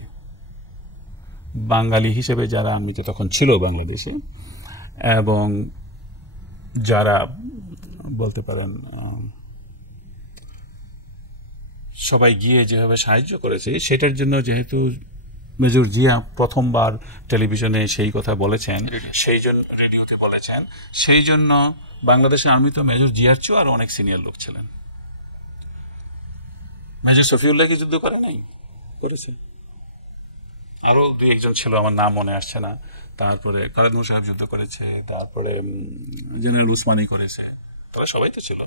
বাঙালি হিসেবে যারা আর্মিতে তখন ছিল বাংলাদেশে, এবং যারা বলতে পারেন সবাই গিয়ে যেভাবে সাহায্য করেছে, সেটার জন্য যেহেতু মেজর জিয়া প্রথমবার টেলিভিশনে সেই কথা বলেছেন, সেই জন্য রেডিওতে বলেছেন, সেই জন্য বাংলাদেশের আর্মি তো মেজর জিয়ার চেয়েও আরো অনেক সিনিয়র লোক ছিলেন। মেজর শফিউল্লাহ কি যুদ্ধ করে নাই? করেছে। আরো দুই একজন ছিল, আমার নাম মনে আসছে না। তারপরে করাদ সাহেব যুদ্ধ করেছে, তারপরে জেনারেল উসমানী করেছে, তারা সবাই তো ছিল।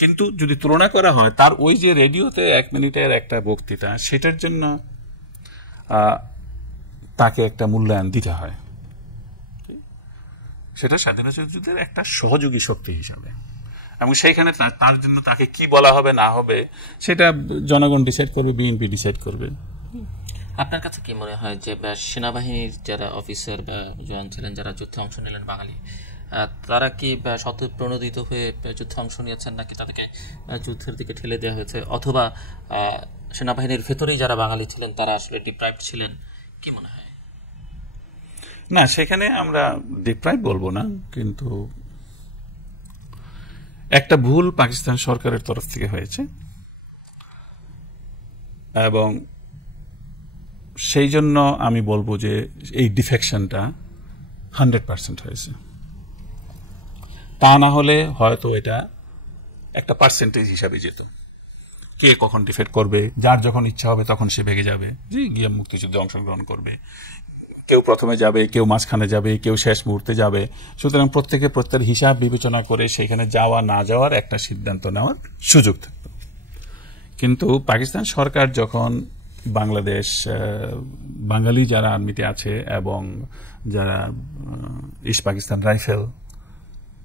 কিন্তু যদি তুলনা করা হয়, তার ওই যে রেডিওতে 1 মিনিটের একটা বক্তৃতা, সেটার জন্য তাকে একটা মূল্যায়ন দিতে হয়, সেটা স্বাধীনতা যুদ্ধের একটা সহযোগী শক্তি হিসাবে। এবং সেইখানে তার জন্য তাকে কি বলা হবে না হবে সেটা জনগণ ডিসাইড করবে, বিএনপি ডিসাইড করবে। আপনার কাছে কি মনে হয় যে সেনাবাহিনীর যারা অফিসার বা জওয়ান ছিলেন, যারা যুদ্ধে অংশ নিলেন বাঙালি, তারা কি স্বতঃপ্রণোদিত হয়ে যুদ্ধে অংশ নিয়েছেন, নাকি তাদেরকে যুদ্ধের দিকে ঠেলে দেওয়া হয়েছে, অথবা সেনাবাহিনীর ভেতরেই যারা বাঙালি ছিলেন তারা আসলে ডিপ্রাইভড ছিলেন? কি মনে হয়? না, সেখানে আমরা ডিপ্রাইভ বলবো না, কিন্তু একটা ভুল পাকিস্তান সরকারের তরফ থেকে হয়েছে এবং সেই জন্য আমি বলবো যে এই ডিফেকশনটা 100% হয়েছে। তা না হলে হয়তো এটা একটা পার্সেন্টেজ হিসাবে যেত। কে কখন ডিফেক্ট করবে, যার যখন ইচ্ছা হবে তখন সে ভেগে যাবে, যে গিয়ে মুক্তিযুদ্ধে অংশগ্রহণ করবে। কেউ প্রথমে যাবে, কেউ মাঝখানে যাবে, কেউ শেষ মুহূর্তে যাবে। সুতরাং প্রত্যেকের হিসাব বিবেচনা করে সেখানে যাওয়া না যাওয়ার একটা সিদ্ধান্ত নেওয়ার সুযোগ থাকত। কিন্তু পাকিস্তান সরকার যখন বাংলাদেশ বাঙালি যারা আর্মিতে আছে এবং যারা ইস্ট পাকিস্তান রাইফেল,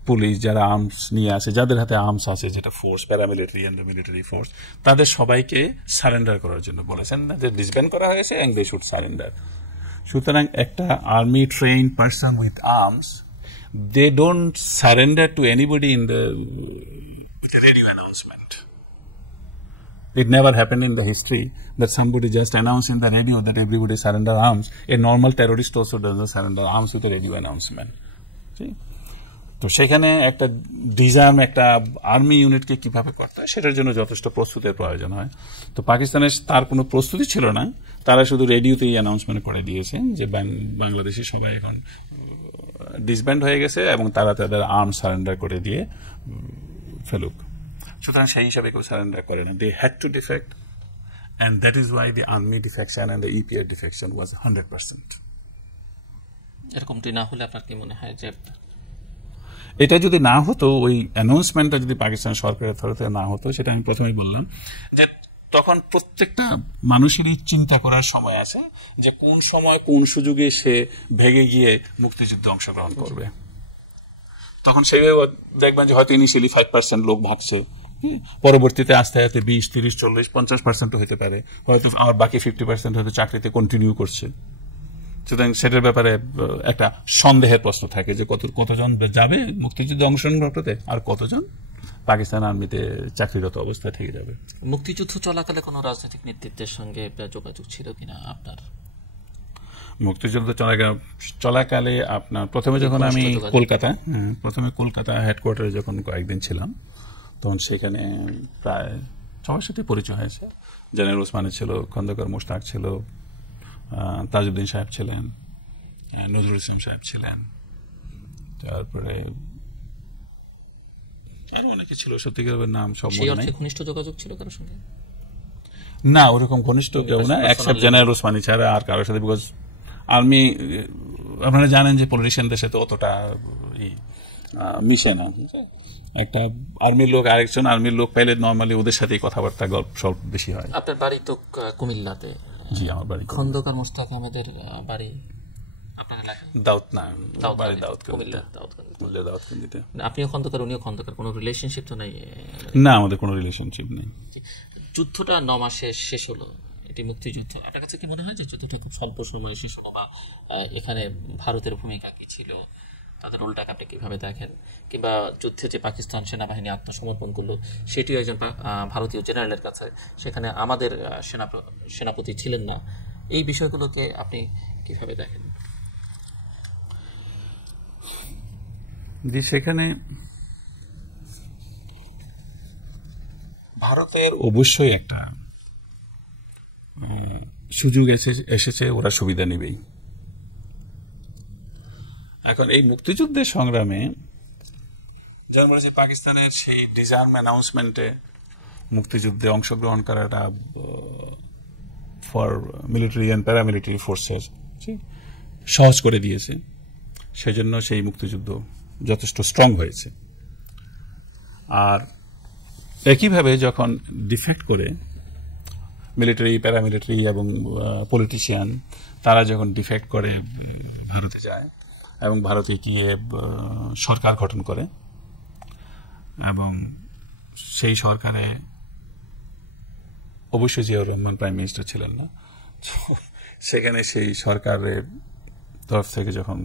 পুলিশ, যারা আর্মস নিয়ে আছে, যাদের হাতে আর্মস আছে, যেটা force, paramilitary and military force, তাদের সবাইকে সারেন্ডার করার জন্য বলেছেন, যে ডিসব্যান্ড করা হয়েছে এন্ড দে শুড সারেন্ডার। সুতরাং একটা army train person with arms, they don't surrender to anybody in the radio announcement. It never happened in the history that somebody just announced in the radio that everybody surrender arms. A normal terrorist also doesn't surrender arms with a radio announcement. See? তো সেখানে একটা ডিজার্ম, একটা army ইউনিটকে কিভাবে করতে হয় সেটার জন্য যথেষ্ট প্রস্তুতির প্রয়োজন হয়। তো পাকিস্তানের তার কোনো প্রস্তুতি ছিল না, তারা শুধু রেডিওতেই অ্যানাউন্সমেন্ট করে দিয়েছে যে বাংলাদেশে সবাই এখন ডিসব্যান্ড হয়ে গেছে এবং তারা তাদের আর্ম সারেন্ডার করে দিয়ে ফেলুক। সুতরাং সেই হিসাবে কেউ সারেন্ডার করে না। They had to defect, and that is why the army defection and the EPR defection was 100%। এরকমটি না হলে আপনার কি মনে হয় যে এটা যদি না হতো, ওই অ্যানাউন্সমেন্টটা যদি পাকিস্তান সরকারের তরফ থেকে না হতো, সেটা আমি প্রথমেই বললাম যে তখন প্রত্যেকটা মানুষেরই চিন্তা করার সময় আছে যে কোন সময় কোন সুযোগে সে ভেগে গিয়ে মুক্তিযুদ্ধে অংশগ্রহণ করবে। তখন সেভাবে দেখবেন যে হয়তো ইনিশিয়ালি 5% লোক ভাগছে, পরবর্তীতে আস্তে আস্তে 20, 30, 40, 50% হতে পারে, হয়তো আর বাকি 50% হয়তো চাকরিতে কন্টিনিউ করছে। সুতরাং সেটার ব্যাপারে একটা সন্দেহের প্রশ্ন থাকে যে কতজন যাবে মুক্তিযুদ্ধে অংশগ্রহণ করতে আর কতজন পাকিস্তান আর্মিতে চাকরিরত অবস্থায় থেকে যাবে। মুক্তিযুদ্ধ চলাকালে কোনো রাজনৈতিক নেতৃত্বের সঙ্গে যোগাযোগ ছিল কিনা আপনার? মুক্তিযুদ্ধ চলাকালে আপনার প্রথমে যখন আমি কলকাতা হেডকোয়ার্টারে যখন কয়েকদিন ছিলাম, তখন সেখানে প্রায় সবার সাথে পরিচয় হয়েছে। জেনারেল ওসমানী ছিল, খন্দকার মোশতাক ছিল, তাজউদ্দিন সাহেব ছিলেন, নজরুল ইসলাম সাহেব ছিলেন, তারপরে আরো অনেকে ছিল, সত্যিকারের নাম সব মনে নাই। ঘনিষ্ঠ যোগাযোগ ছিল কারোর সঙ্গে? না, ওরকম ঘনিষ্ঠ কেউ না, এক্সেপ্ট জেনারেল ওসমানী ছাড়া আর কারোর সাথে। বিকজ আর্মি, আপনারা জানেন যে পলিটিশিয়ানদের সাথে অতটা মিশে না। একটা আর্মির লোক আরেকজন আর্মির লোক পাইলে নর্মালি ওদের সাথেই কথাবার্তা গল্প সব বেশি হয়। আপনার বাড়ি তো কুমিল্লাতে? জি, আমার বাড়ি। খন্দকার মোশতাক আহমেদের বাড়ি আপনার এলাকায়? দাউদকান্দিতে। আপনিও খন্দকার, উনিও খন্দকার, কোনো রিলেশনশিপ তো নেই? না, আমাদের কোনো রিলেশনশিপ নেই। যুদ্ধটা 9 মাসে শেষ হলো, এটি মুক্তিযুদ্ধ। আপনার কাছে কি মনে হয় যে যুদ্ধটা খুব স্বল্প সময়ে শেষ হলো, বা এখানে ভারতের ভূমিকা কি ছিল, তাদের উল্টাকে আপনি কিভাবে দেখেন? কিংবা যুদ্ধে যে পাকিস্তান সেনাবাহিনী আত্মসমর্পণ করলো, সেটিও একজন ভারতীয় জেনারেলের কাছে, সেখানে আমাদের সেনাপতি ছিলেন না। এই বিষয়গুলোকে আপনি কিভাবে দেখেন? সেখানে ভারতের অবশ্যই একটা সুযোগ এসেছে, ওরা সুবিধা নেবেই। এখন এই মুক্তিযুদ্ধের সংগ্রামে যেমন বলেছে, পাকিস্তানের সেই ডিজার্ম অ্যানাউন্সমেন্টে মুক্তিযুদ্ধে অংশগ্রহণ করাটা for military and paramilitary forces সহজ করে দিয়েছে। সেজন্য সেই মুক্তিযুদ্ধ যথেষ্ট স্ট্রং হয়েছে। আর একইভাবে যখন ডিফেক্ট করে মিলিটারি, প্যারামিলিটারি এবং পলিটিশিয়ান, তারা যখন ডিফেক্ট করে ভারতে যায় এবং ভারতে গিয়ে সরকার গঠন করে, এবং সেই সরকারে অবশ্যই জিয়াউর রহমান প্রাইম মিনিস্টার ছিলেন না, সেখানে সেই সরকারের তরফ থেকে যখন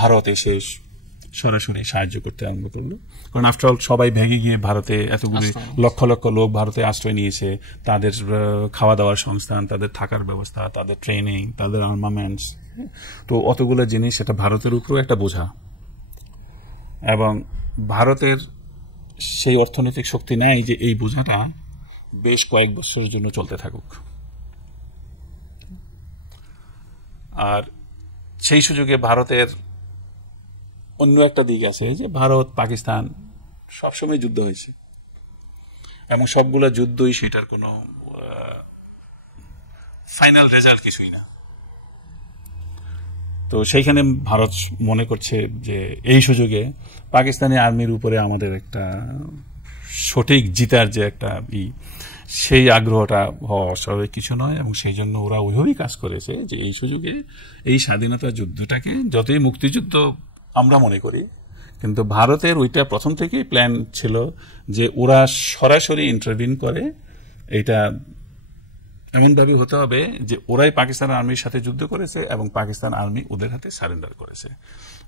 ভারত এসে সরাসরি সাহায্য করতে আরম্ভ করলো, কারণ আফটারঅল সবাই ভেঙে গিয়ে ভারতে এতগুলি লক্ষ লক্ষ লোক ভারতে আশ্রয় নিয়েছে, তাদের খাওয়া দাওয়ার সংস্থান, তাদের থাকার ব্যবস্থা, তাদের ট্রেনিং, তাদের আর্মামেন্টস, তো অতগুলো জিনিস এটা ভারতের উপরেও একটা বোঝা। এবং ভারতের সেই অর্থনৈতিক শক্তি নেই যে এই বোঝাটা বেশ কয়েক বছরের জন্য চলতে থাকুক। আর সেই সুযোগে ভারতের অন্য একটা দিক আছে যে ভারত পাকিস্তান সবসময় যুদ্ধ হয়েছে এবং সবগুলো যুদ্ধই সেটার কোনো ফাইনাল রেজাল্ট কিছুই না। তো সেইখানে ভারত মনে করছে যে এই সুযোগে পাকিস্তানি আর্মির উপরে আমাদের একটা সঠিক জিতার যে একটা সেই আগ্রহটা হওয়া অস্বাভাবিক কিছু নয়, এবং সেই জন্য ওরা ওইভাবেই কাজ করেছে যে এই সুযোগে এই স্বাধীনতা যুদ্ধটাকে, যতই মুক্তিযুদ্ধ আমরা মনে করি, কিন্তু ভারতের ওইটা প্রথম থেকেই প্ল্যান ছিল যে ওরা সরাসরি ইন্টারভিন করে, এটা এমনভাবে হতে হবে যে ওরাই পাকিস্তান আর্মির সাথে যুদ্ধ করেছে এবং পাকিস্তান আর্মি ওদের হাতে সারেন্ডার করেছে।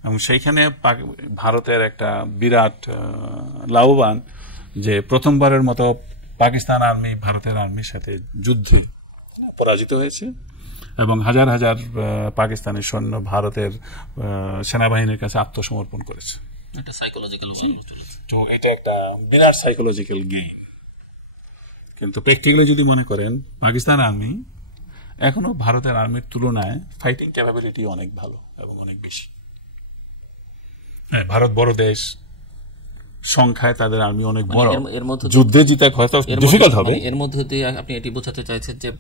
এবং সেইখানে ভারতের একটা বিরাট লাভবান যে প্রথমবারের মতো পাকিস্তান আর্মি ভারতের আর্মির সাথে যুদ্ধে পরাজিত হয়েছে এবং হাজার হাজার পাকিস্তানি সৈন্য ভারতের সেনাবাহিনীর কাছে আত্মসমর্পণ করেছে। তো এটা একটা বিরাট সাইকোলজিক্যাল গেইন। কিন্তু প্র্যাকটিক্যালি যদি মনে করেন পাকিস্তান আর্মি এখনো ভারতের আর্মির তুলনায় ফাইটিং ক্যাপাবিলিটি অনেক ভালো এবং অনেক বেশি। হ্যাঁ, ভারত বড় দেশ, সংখ্যায় তাদের আর্মি অনেক বড়, যুদ্ধে জিতে হয়তো ডিফিকাল্ট হবে। এর মধ্যে দিয়ে আপনি এটি বোঝাতে চাইছেন যে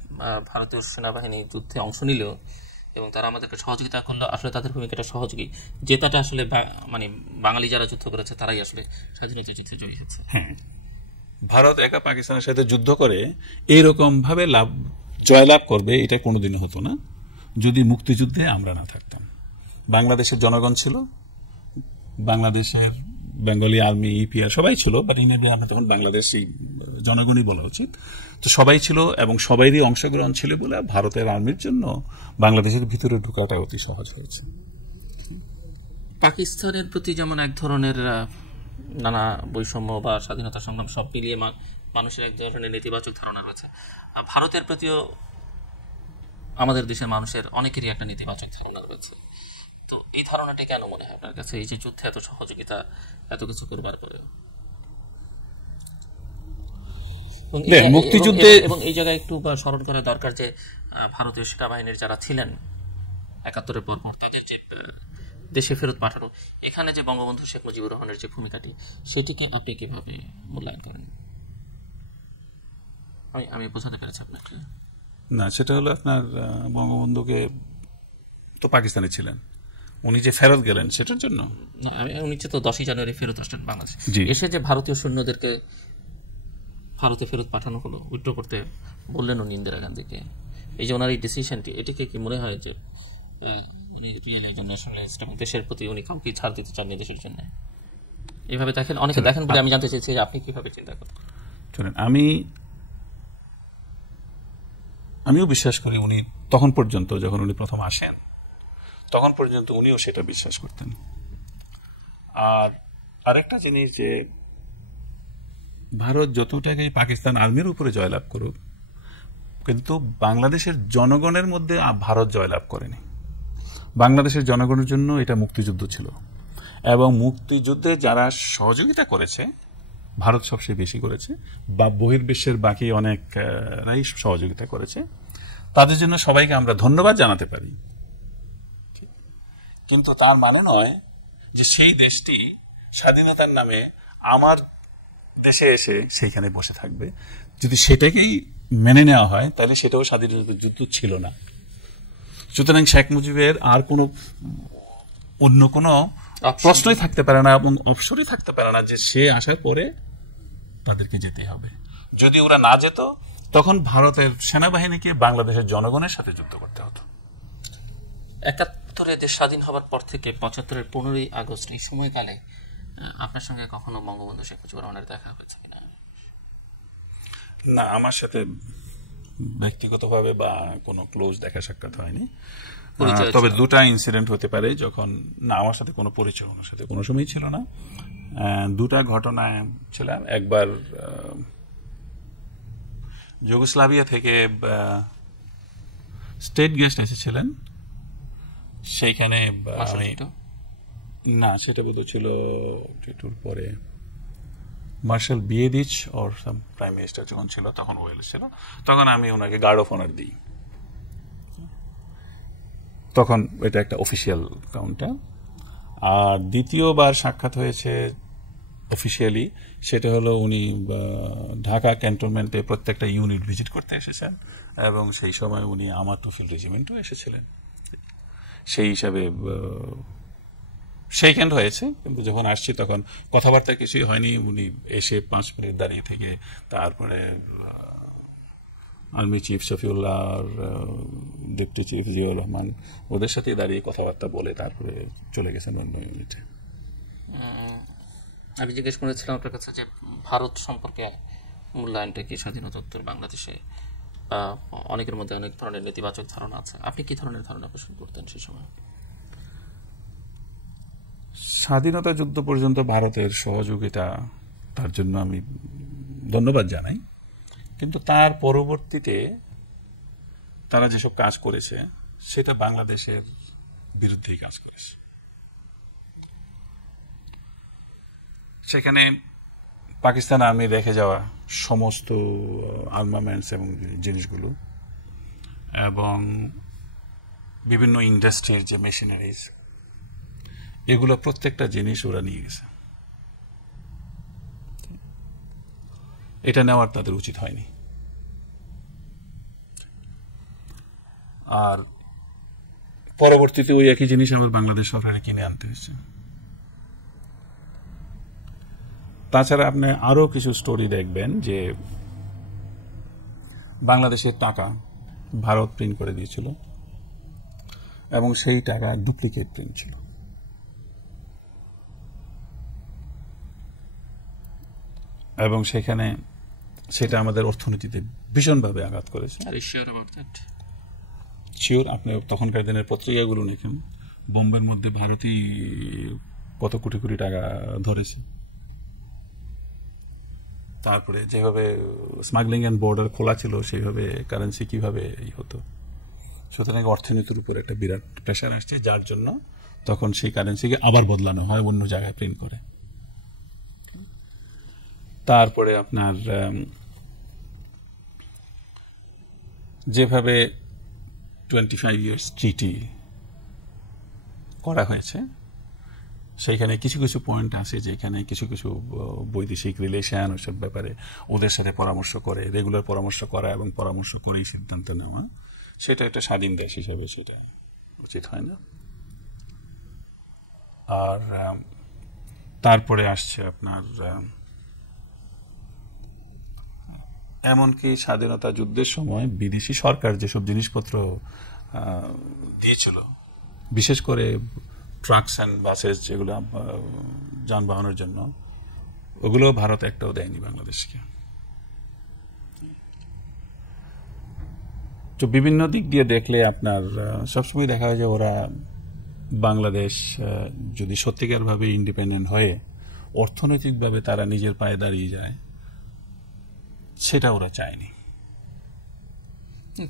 ভারতীয় সেনাবাহিনী যুদ্ধে অংশ নিলেও এবং তারা আমাদেরকে সহযোগিতা করলো, আসলে তাদের ভূমিকাটা সহযোগী, জেতাটা আসলে মানে বাঙালি যারা যুদ্ধ করেছে তারাই আসলে স্বাধীনতা যুদ্ধে জয়ী হয়েছে। হ্যাঁ, ভারত একা পাকিস্তানের সাথে যুদ্ধ করে এইরকম ভাবে জয়লাভ করবে এটা কোনোদিনও হতো না যদি মুক্তিযুদ্ধে আমরা না থাকতাম। বাংলাদেশের জনগণ ছিল, বাংলাদেশের বেঙ্গলি আর্মি, ইপিআর সবাই ছিল, বাট ইন্ডিয়া আমরা তখন বাংলাদেশি জনগণই বলা উচিত। তো সবাই ছিল এবং সবাইরই অংশগ্রহণ ছিল বলে ভারতের আর্মির জন্য বাংলাদেশের ভিতরে ঢোকাটা অতি সহজ হয়েছে। পাকিস্তানের প্রতি যেমন এক ধরনের নানা বৈষম্য বা স্বাধীনতা সংগ্রাম সব মিলিয়ে মানুষের এক ধরনের নেতিবাচক ধারণা রয়েছে, ভারতের প্রতিও আমাদের দেশের মানুষের অনেকেরই একটা নেতিবাচক ধারণা রয়েছে। তো এই ধারণাটি কেন মনে হয় আপনার কাছে, এই যে যুদ্ধে এত সহযোগিতা, এত কিছু করবার পরেও? মুক্তিযুদ্ধে এবং এই জায়গায় একটু স্মরণ করা দরকার যে ভারতীয় সেনাবাহিনীর যারা ছিলেন ৭১-এর পর তাদের যে দেশে ফেরত পাঠানো, এখানে যে বঙ্গবন্ধু শেখ মুজিবুর রহমানের যে ভূমিকাটি, সেটিকে আপনি কিভাবে মূল্যায়ন করেন? আমি বোঝাতে পেরেছি আপনাকে? না, সেটা হলো আপনার বঙ্গবন্ধুকে তো পাকিস্তানে ছিলেন, উনি যে ফেরত গেলেন সেটার জন্য উনি তো 10ই জানুয়ারি ফেরত আসলেন বাংলাদেশ, এসে যে ভারতীয় সৈন্যদেরকে ভারতে ফেরত পাঠানো হলো, উইথড্র করতে বললেন উনি ইন্দিরা গান্ধীকে, এই যে ওনার এই ডিসিশনটি, এটিকে কি মনে হয় যে উনি রিয়েলি একজন ন্যাশনালিস্ট এবং দেশের প্রতি উনি কাউকে ছাড় দিতে চাননি দেশের জন্য? এইভাবে দেখেন, অনেকে দেখেন বলে আমি জানতে চাইছি যে আপনি কিভাবে চিন্তা করেন? শুনেন, আমিও বিশ্বাস করি উনি তখন পর্যন্ত, যখন উনি প্রথম আসেন তখন পর্যন্ত উনিও সেটা বিশ্বাস করতেন। আর আরেকটা জিনিস যে ভারত যতটাই পাকিস্তান আর্মির উপরে জয়লাভ করুক, কিন্তু বাংলাদেশের জনগণের মধ্যে ভারত জয়লাভ করেনি। বাংলাদেশের জনগণের জন্য এটা মুক্তিযুদ্ধ ছিল, এবং মুক্তিযুদ্ধে যারা সহযোগিতা করেছে ভারত সবচেয়ে বেশি করেছে, বা বহির্বিশ্বের বাকি অনেকরাই সহযোগিতা করেছে, তাদের জন্য সবাইকে আমরা ধন্যবাদ জানাতে পারি। কিন্তু তার মানে নয় যে সেই দেশটি স্বাধীনতার নামে আমার দেশে এসে সেইখানে বসে থাকবে। যদি সেটাকেই মেনে নেওয়া হয় তাহলে সেটাও স্বাধীনতা যুদ্ধ ছিল না। সুতরাং শেখ মুজিবের আর অন্য কোনো প্রশ্নই থাকতে পারে না এবং অবসরই থাকতে পারে না যে সে আসার পরে তাদেরকে যেতে হবে। যদি ওরা না যেত তখন ভারতের সেনাবাহিনীকে বাংলাদেশের জনগণের সাথে যুদ্ধ করতে হতো। ৭১-এ দেশ স্বাধীন হবার পর থেকে ৭৫-এর 15ই আগস্ট এই সময়কালে আপনার সঙ্গে কখনো বঙ্গবন্ধু শেখ মুজিবুর রহমানের দেখা হয়েছে কিনা? না, আমার সাথে ব্যক্তিগতভাবে বা কোনো ক্লোজ দেখা সাক্ষাৎ হয়নি। পরিচয় তবে দুটা ইনসিডেন্ট হতে পারে যখন না আমার সাথে কোনো পরিচয় ওনার সাথে কোনো সময় ছিল না। দুটা ঘটনায় ছিলাম। একবার যুগোস্লাভিয়া থেকে স্টেট গেস্ট এসেছিলেন, সেইখানে আমি না সেটা বোধ ছিল টিটুর পরে মার্শাল বিয়েদিচ ওর প্রাইম মিনিস্টার যখন ছিল তখন ওয়েল ছিল, তখন আমি ওনাকে গার্ড অফ অনার দিই। তখন এটা একটা অফিসিয়াল কাউন্টার। আর দ্বিতীয়বার সাক্ষাৎ হয়েছে অফিসিয়ালি, সেটা হলো উনি ঢাকা ক্যান্টনমেন্টে প্রত্যেকটা ইউনিট ভিজিট করতে এসেছেন এবং সেই সময় উনি আমার টফিল রেজিমেন্টও এসেছিলেন। সেই হিসাবে সেইখান হয়েছে, কিন্তু যখন আসছি তখন কথাবার্তা কিছুই হয়নি। উনি এসে 5 মিনিট দাঁড়িয়ে থেকে তারপরে আর্মি চিফ শফিউল্লাহ আর ডেপুটি চিফ জিয়াউর রহমান ওদের সাথে দাঁড়িয়ে কথাবার্তা বলে তারপরে চলে গেছেন অন্য ইউনিটে। আমি জিজ্ঞেস করেছিলাম আপনার কাছে যে ভারত সম্পর্কে মূল্যায়নটা কি স্বাধীনতোত্তর বাংলাদেশে, অনেকের মধ্যে অনেক ধরনের নেতিবাচক ধারণা আছে, আপনি কি ধরনের ধারণা পোষণ করতেন সেই সময়? স্বাধীনতা যুদ্ধ পর্যন্ত ভারতের সহযোগিতা, তার জন্য আমি ধন্যবাদ জানাই, কিন্তু তার পরবর্তীতে তারা যেসব কাজ করেছে সেটা বাংলাদেশের বিরুদ্ধেই কাজ করেছে। সেখানে পাকিস্তান আর্মি রেখে যাওয়া সমস্ত আর্মামেন্টস এবং জিনিসগুলো এবং বিভিন্ন ইন্ডাস্ট্রির যে মেশিনারিজ, এগুলো প্রত্যেকটা জিনিস ওরা নিয়ে গেছে। এটা নেওয়ার তাদের উচিত হয়নি। আর পরবর্তীতে ওই একই জিনিস আমার বাংলাদেশ সরকারে কিনে আনতে হয়েছে। তাছাড়া আপনি আরো কিছু স্টোরি দেখবেন যে বাংলাদেশের টাকা ভারত প্রিন্ট করে দিয়েছিল এবং সেই টাকা ডুপ্লিকেট প্রিন্ট ছিল। এবং সেখানে সেটা আমাদের অর্থনীতিতে ভীষণভাবে আঘাত করেছে। শিওর, আপনি তখনকার দিনের পত্রিকাগুলো দেখেন, বোম্বের মধ্যে ভারতই কত কোটি কোটি টাকা ধরেছে। তারপরে যেভাবে স্মাগলিং অ্যান্ড বর্ডার খোলা ছিল সেইভাবে কারেন্সি কিভাবে হতো। সুতরাং অর্থনীতির উপর একটা বিরাট প্রেশার আসছে, যার জন্য তখন সেই কারেন্সিকে আবার বদলানো হয়, অন্য জায়গায় প্রিন্ট করে। তারপরে আপনার যেভাবে 25 ইয়ার্স ট্রিটি করা হয়েছে, সেইখানে কিছু কিছু পয়েন্ট আছে যেখানে কিছু কিছু বৈদেশিক রিলেশন ওইসব ব্যাপারে ওদের সাথে পরামর্শ করে, রেগুলার পরামর্শ করা এবং পরামর্শ করেই সিদ্ধান্ত নেওয়া, সেটা একটা স্বাধীন দেশ হিসাবে সেটা উচিত হয় না। আর তারপরে আসছে আপনার এমনকি স্বাধীনতা যুদ্ধের সময় বিদেশি সরকার যেসব জিনিসপত্র দিয়েছিল, বিশেষ করে ট্রাকস অ্যান্ড বাসেস যেগুলো যানবাহনের জন্য, ওগুলো ভারত একটাও দেয়নি বাংলাদেশকে। তো বিভিন্ন দিক দিয়ে দেখলে আপনার সবসময় দেখা যায় যে ওরা বাংলাদেশ যদি সত্যিকারভাবে ইন্ডিপেন্ডেন্ট হয়ে অর্থনৈতিকভাবে তারা নিজের পায়ে দাঁড়িয়ে যায়, সেটা ওরা চায়নি।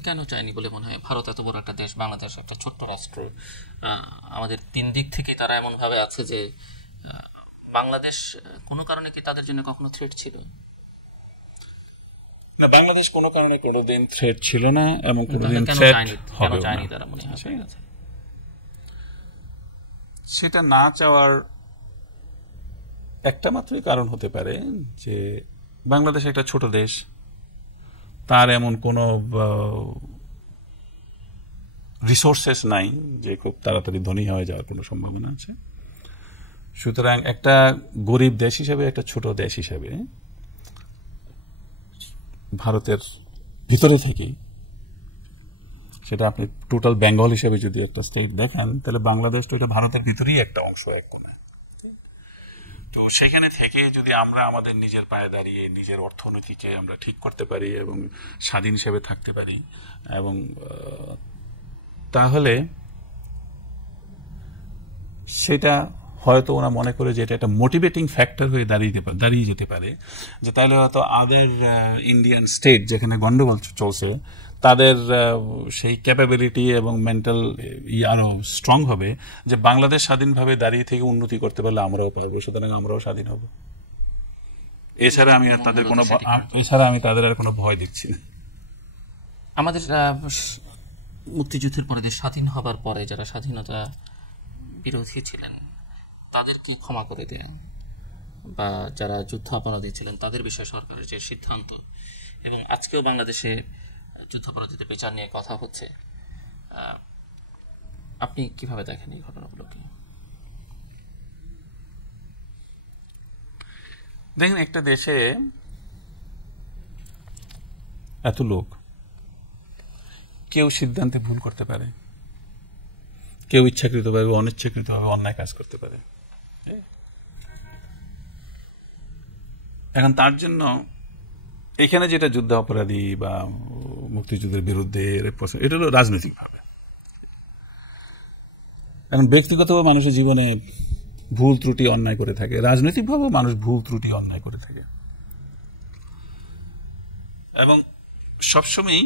কেন চায়নি বলে মনে হয়? ভারত এত বড় একটা দেশ, বাংলাদেশ একটা ছোট্ট রাষ্ট্র। আমাদের 3 দিক থেকে তারা এমন ভাবে আছে যে বাংলাদেশ কোনো কারণে কি তাদের জন্য কখনো থ্রেট ছিল না? বাংলাদেশ কোনো কারণে কোনোদিন থ্রেট ছিল না এবং কোনোদিন থ্রেট হবে না। তারা মনে হয় সেটা না চাওয়ার একটা মাত্রই কারণ হতে পারে যে বাংলাদেশ একটা ছোট দেশ, তার এমন কোনো রিসোর্সেস নাই যে খুব তাড়াতাড়ি ধনী হয়ে যাওয়ার কোনো সম্ভাবনা আছে। সুতরাং একটা গরিব দেশ হিসেবে, একটা ছোট দেশ হিসেবে ভারতের ভিতরে থেকেই, সেটা আপনি টোটাল বেঙ্গল হিসেবে যদি একটা স্টেট দেখেন, তাহলে বাংলাদেশ তো এটা ভারতের ভিতরেই একটা অংশ, এক কোণে। তো সেখানে থেকে যদি আমরা আমাদের নিজের পায়ে দাঁড়িয়ে নিজের অর্থনীতিকে আমরা ঠিক করতে পারি এবং স্বাধীন হিসেবে থাকতে পারি, এবং তাহলে সেটা হয়তো ওরা মনে করে যে এটা একটা মোটিভেটিং ফ্যাক্টর হয়ে দাঁড়িয়ে যেতে পারে, যে তাহলে হয়তো আদার ইন্ডিয়ান স্টেট যেখানে গন্ডগোল চলছে তাদের সেই ক্যাপাবিলিটি এবং মেন্টাল আরো স্ট্রং হবে, যে বাংলাদেশ স্বাধীনভাবে দাঁড়িয়ে থেকে উন্নতি করতে পারলে আমরাও পারবো, সুতরাং আমরাও স্বাধীন হব। এছাড়া আমি তাদের আর কোনো ভয় দেখছি না। আমাদের মুক্তিযুদ্ধের পরে দেশ স্বাধীন হবার পরে যারা স্বাধীনতা বিরোধী ছিলেন তাদেরকে ক্ষমা করে দেয়া, বা যারা যুদ্ধাপরাধী ছিলেন তাদের বিষয়ে সরকারের যে সিদ্ধান্ত, এবং আজকেও বাংলাদেশে যুদ্ধাপরাধীদের বিচার নিয়ে কথা হচ্ছে, আপনি কিভাবে দেখেন এই ঘটনাগুলোকে? দেখেন, একটা দেশে এত লোক, কেউ সিদ্ধান্তে ভুল করতে পারে, কেউ ইচ্ছাকৃতভাবে অনিচ্ছাকৃতভাবে অন্যায় কাজ করতে পারে। এখন তার জন্য এখানে যেটা যুদ্ধ অপরাধী বা মুক্তিযুদ্ধের বিরুদ্ধে এটা হলো রাজনৈতিক ভাবে। এখন ব্যক্তিগতভাবে মানুষের জীবনে ভুল ত্রুটি অন্যায় করে থাকে, রাজনৈতিকভাবেও মানুষ ভুল ত্রুটি অন্যায় করে থাকে, এবং সবসময়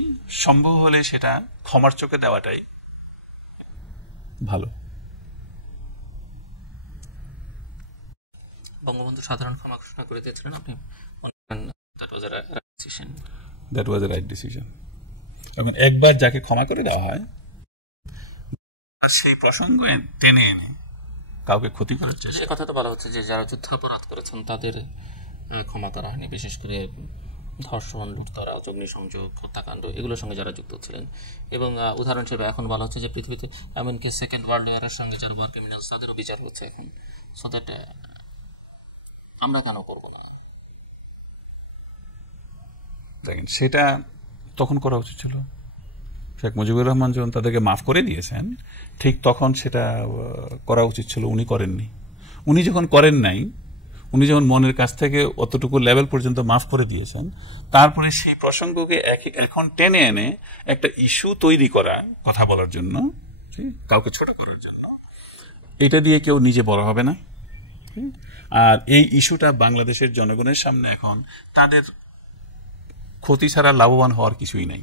সম্ভব হলে সেটা ক্ষমার চোখে দেওয়াটাই ভালো। বঙ্গবন্ধু সাধারণ ক্ষমা ঘোষণা করে দিয়েছিলেন, আপনি that was A right decision. এবং একবার যাকে ক্ষমা করে দেওয়া হয় সেই প্রসঙ্গে টেনে এনে কাউকে ক্ষতি করার চেষ্টা। কথা তো বলা হচ্ছে যে যারা যুদ্ধাপরাধ করেছেন তাদের ক্ষমা করা হয়নি, বিশেষ করে ধর্ষণ, লুটতরাজ, অগ্নিসংযোগ, হত্যাকাণ্ড এগুলোর সঙ্গে যারা যুক্ত ছিলেন। এবং উদাহরণ হিসেবে এখন বলা হচ্ছে যে পৃথিবীতে এমনকি সেকেন্ড ওয়ার্ল্ড ওয়ারের সঙ্গে যারা ওয়ার ক্রিমিনালস তাদেরও বিচার হচ্ছে এখন। সো দ্যাট আমরা কেন করবো না? দেখেন, সেটা তখন করা উচিত ছিল। শেখ মুজিবুর রহমান যখন তাদেরকে মাফ করে দিয়েছেন, ঠিক তখন সেটা করা উচিত ছিল, উনি করেননি। উনি যখন করেন নাই, উনি যখন মনের কাছ থেকে অতটুকু লেভেল পর্যন্ত মাফ করে দিয়েছেন, তারপরে সেই প্রসঙ্গকে এখন টেনে এনে একটা ইস্যু তৈরি করা, কথা বলার জন্য, কাউকে ছোট করার জন্য, এটা দিয়ে কেউ নিজে বড় হবে না। আর এই ইস্যুটা বাংলাদেশের জনগণের সামনে এখন তাদের ক্ষতি ছাড়া লাভবান হওয়ার কিছুই নাই।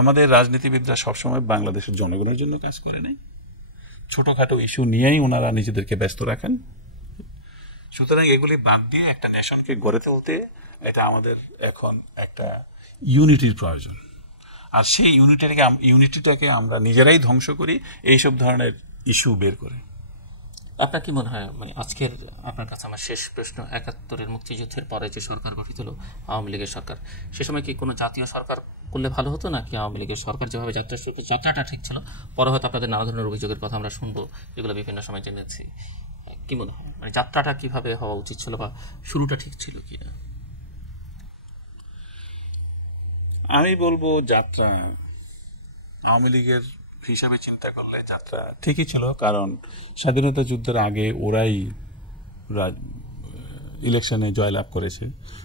আমাদের রাজনীতিবিদরা সবসময় বাংলাদেশের জনগণের জন্য কাজ করে নাই, ছোটখাটো ইস্যু নিয়েই ওনারা নিজেদেরকে ব্যস্ত রাখেন। সুতরাং এগুলি বাদ দিয়ে একটা নেশনকে গড়ে তুলতে এটা আমাদের এখন একটা ইউনিটির প্রয়োজন। আর সেই ইউনিটিটাকে আমরা নিজেরাই ধ্বংস করি এইসব ধরনের ইস্যু বের করে। আপনার কি মনে হয়, মানে আজকের আপনার কাছে আমার শেষ প্রশ্ন, ৭১-এর মুক্তিযুদ্ধের পরে যে সরকার গঠিত হলো আওয়ামী লীগের সরকার, সে সময় কি কোনো জাতীয় সরকার করলে ভালো হতো, নাকি আওয়ামী লীগের সরকার যেভাবে যাত্রাটা ঠিক ছিল, পরে হয়তো আপনাদের নানা ধরনের অভিযোগের কথা আমরা শুনবো, যেগুলো বিভিন্ন সময় জেনেছি, কি মনে হয় মানে যাত্রাটা কিভাবে হওয়া উচিত ছিল, বা শুরুটা ঠিক ছিল কিনা? আমি বলবো যাত্রা আওয়ামী লীগের হিসাবে চিন্তা করলে যাত্রা ঠিকই ছিল, কারণ স্বাধীনতা যুদ্ধের আগে ওরাই ইলেকশনে জয়লাভ করেছে,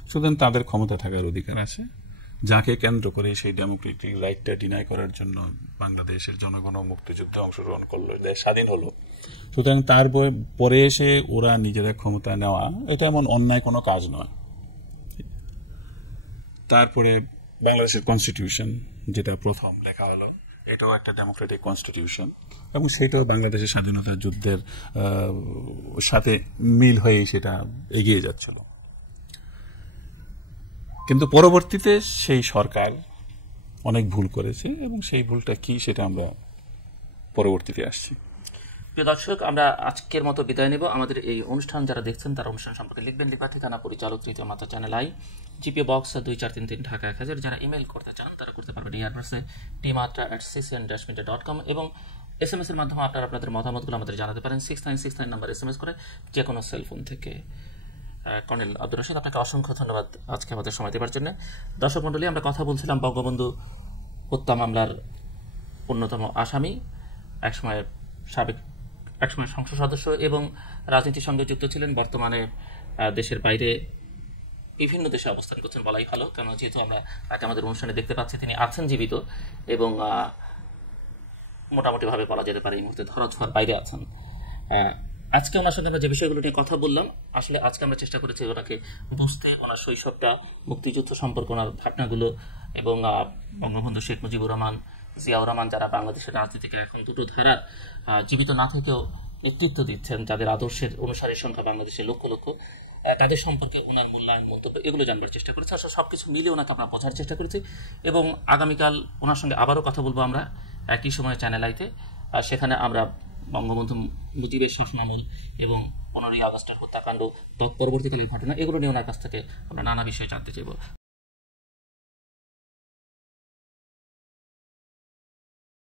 সুতরাং তাদের ক্ষমতা থাকার অধিকার আছে, যাকে কেন্দ্র করে সেই ডেমোক্রেটিক রাইটটা ডিনাই করার জন্য বাংলাদেশের জনগণ মুক্তিযুদ্ধে অংশগ্রহণ করলো, দেশ স্বাধীন হলো। সুতরাং তার পরে এসে ওরা নিজেরা ক্ষমতা নেওয়া এটা এমন অন্যায় কোনো কাজ নয়। তারপরে বাংলাদেশের কনস্টিটিউশন যেটা প্রথম লেখা হলো, এটাও একটা ডেমোক্রেটিক কনস্টিটিউশন, এবং সেটাও বাংলাদেশের স্বাধীনতা যুদ্ধের সাথে মিল হয়ে সেটা এগিয়ে যাচ্ছিল। কিন্তু পরবর্তীতে সেই সরকার অনেক ভুল করেছে, এবং সেই ভুলটা কি সেটা আমরা পরবর্তীতে আসছি। প্রিয় দর্শক, আমরা আজকের মতো বিদায় নেব। আমাদের এই অনুষ্ঠান যারা দেখছেন তারা অনুষ্ঠান সম্পর্কে লিখবেন, লিখবা ঠিকানা পরিচালক তৃতীয় মাত্রা channel I, GPO box ২৪৩৩ Dhaka ১০০০। যারা ইমেল করতে চান তারা করতে পারবেন এই অ্যাড্রেসে tmatra@ccn-media.com, এবং SMS এর মাধ্যমে আপনারা আপনাদের মতামতগুলো আমাদের জানাতে পারেন 6969 নাম্বার SMS করে, যে কোনো সেলফোন থেকে। কর্নেল আব্দুর রশিদ, আপনাকে অসংখ্য ধন্যবাদ আজকে আমাদের সময় দেওয়ার জন্য। দর্শক মণ্ডলী, আমরা কথা বলছিলাম বঙ্গবন্ধু হত্যা মামলার অন্যতম আসামি, একসময় সাবেক একসময় সংসদ সদস্য এবং রাজনীতির সঙ্গে যুক্ত ছিলেন। বর্তমানে দেশের বাইরে বিভিন্ন দেশে অবস্থান করছেন বলাই ভালো, কারণ যেহেতু আমরা তাকে আমাদের অনুষ্ঠানে দেখতে পাচ্ছি তিনি আছেন জীবিত এবং মোটামুটিভাবে বলা যেতে পারে এই মুহূর্তে ধরাছোঁয়ার বাইরে আছেন। আজকে ওনার সঙ্গে আমরা যে বিষয়গুলো নিয়ে কথা বললাম, আসলে আজকে আমরা চেষ্টা করেছি ওনাকে বুঝতে, ওনার শৈশবটা, মুক্তিযুদ্ধ সম্পর্কে ওনার ভাবনাগুলো এবং বঙ্গবন্ধু শেখ মুজিবুর রহমান, জিয়াউর রহমান, যারা বাংলাদেশের রাজনীতিকে এখন দুটো ধারা জীবিত না থেকেও নেতৃত্ব দিচ্ছেন, যাদের আদর্শের অনুসারীর সংখ্যা বাংলাদেশে লক্ষ লক্ষ, তাদের সম্পর্কে ওনার মূল্যায়ন, মন্তব্য এগুলো জানবার চেষ্টা করেছি। আসলে সবকিছু মিলে ওনাকে আমরা বোঝার চেষ্টা করেছি এবং আগামীকাল ওনার সঙ্গে আবারও কথা বলবো আমরা একই সময়ে চ্যানেল আইতে। সেখানে আমরা বঙ্গবন্ধু মুজিবের শাসনামল এবং 15ই আগস্টের হত্যাকাণ্ড, তৎপরবর্তীকালের ঘটনা, এগুলো নিয়ে ওনার কাছ থেকে আমরা নানা বিষয়ে জানতে চাইব।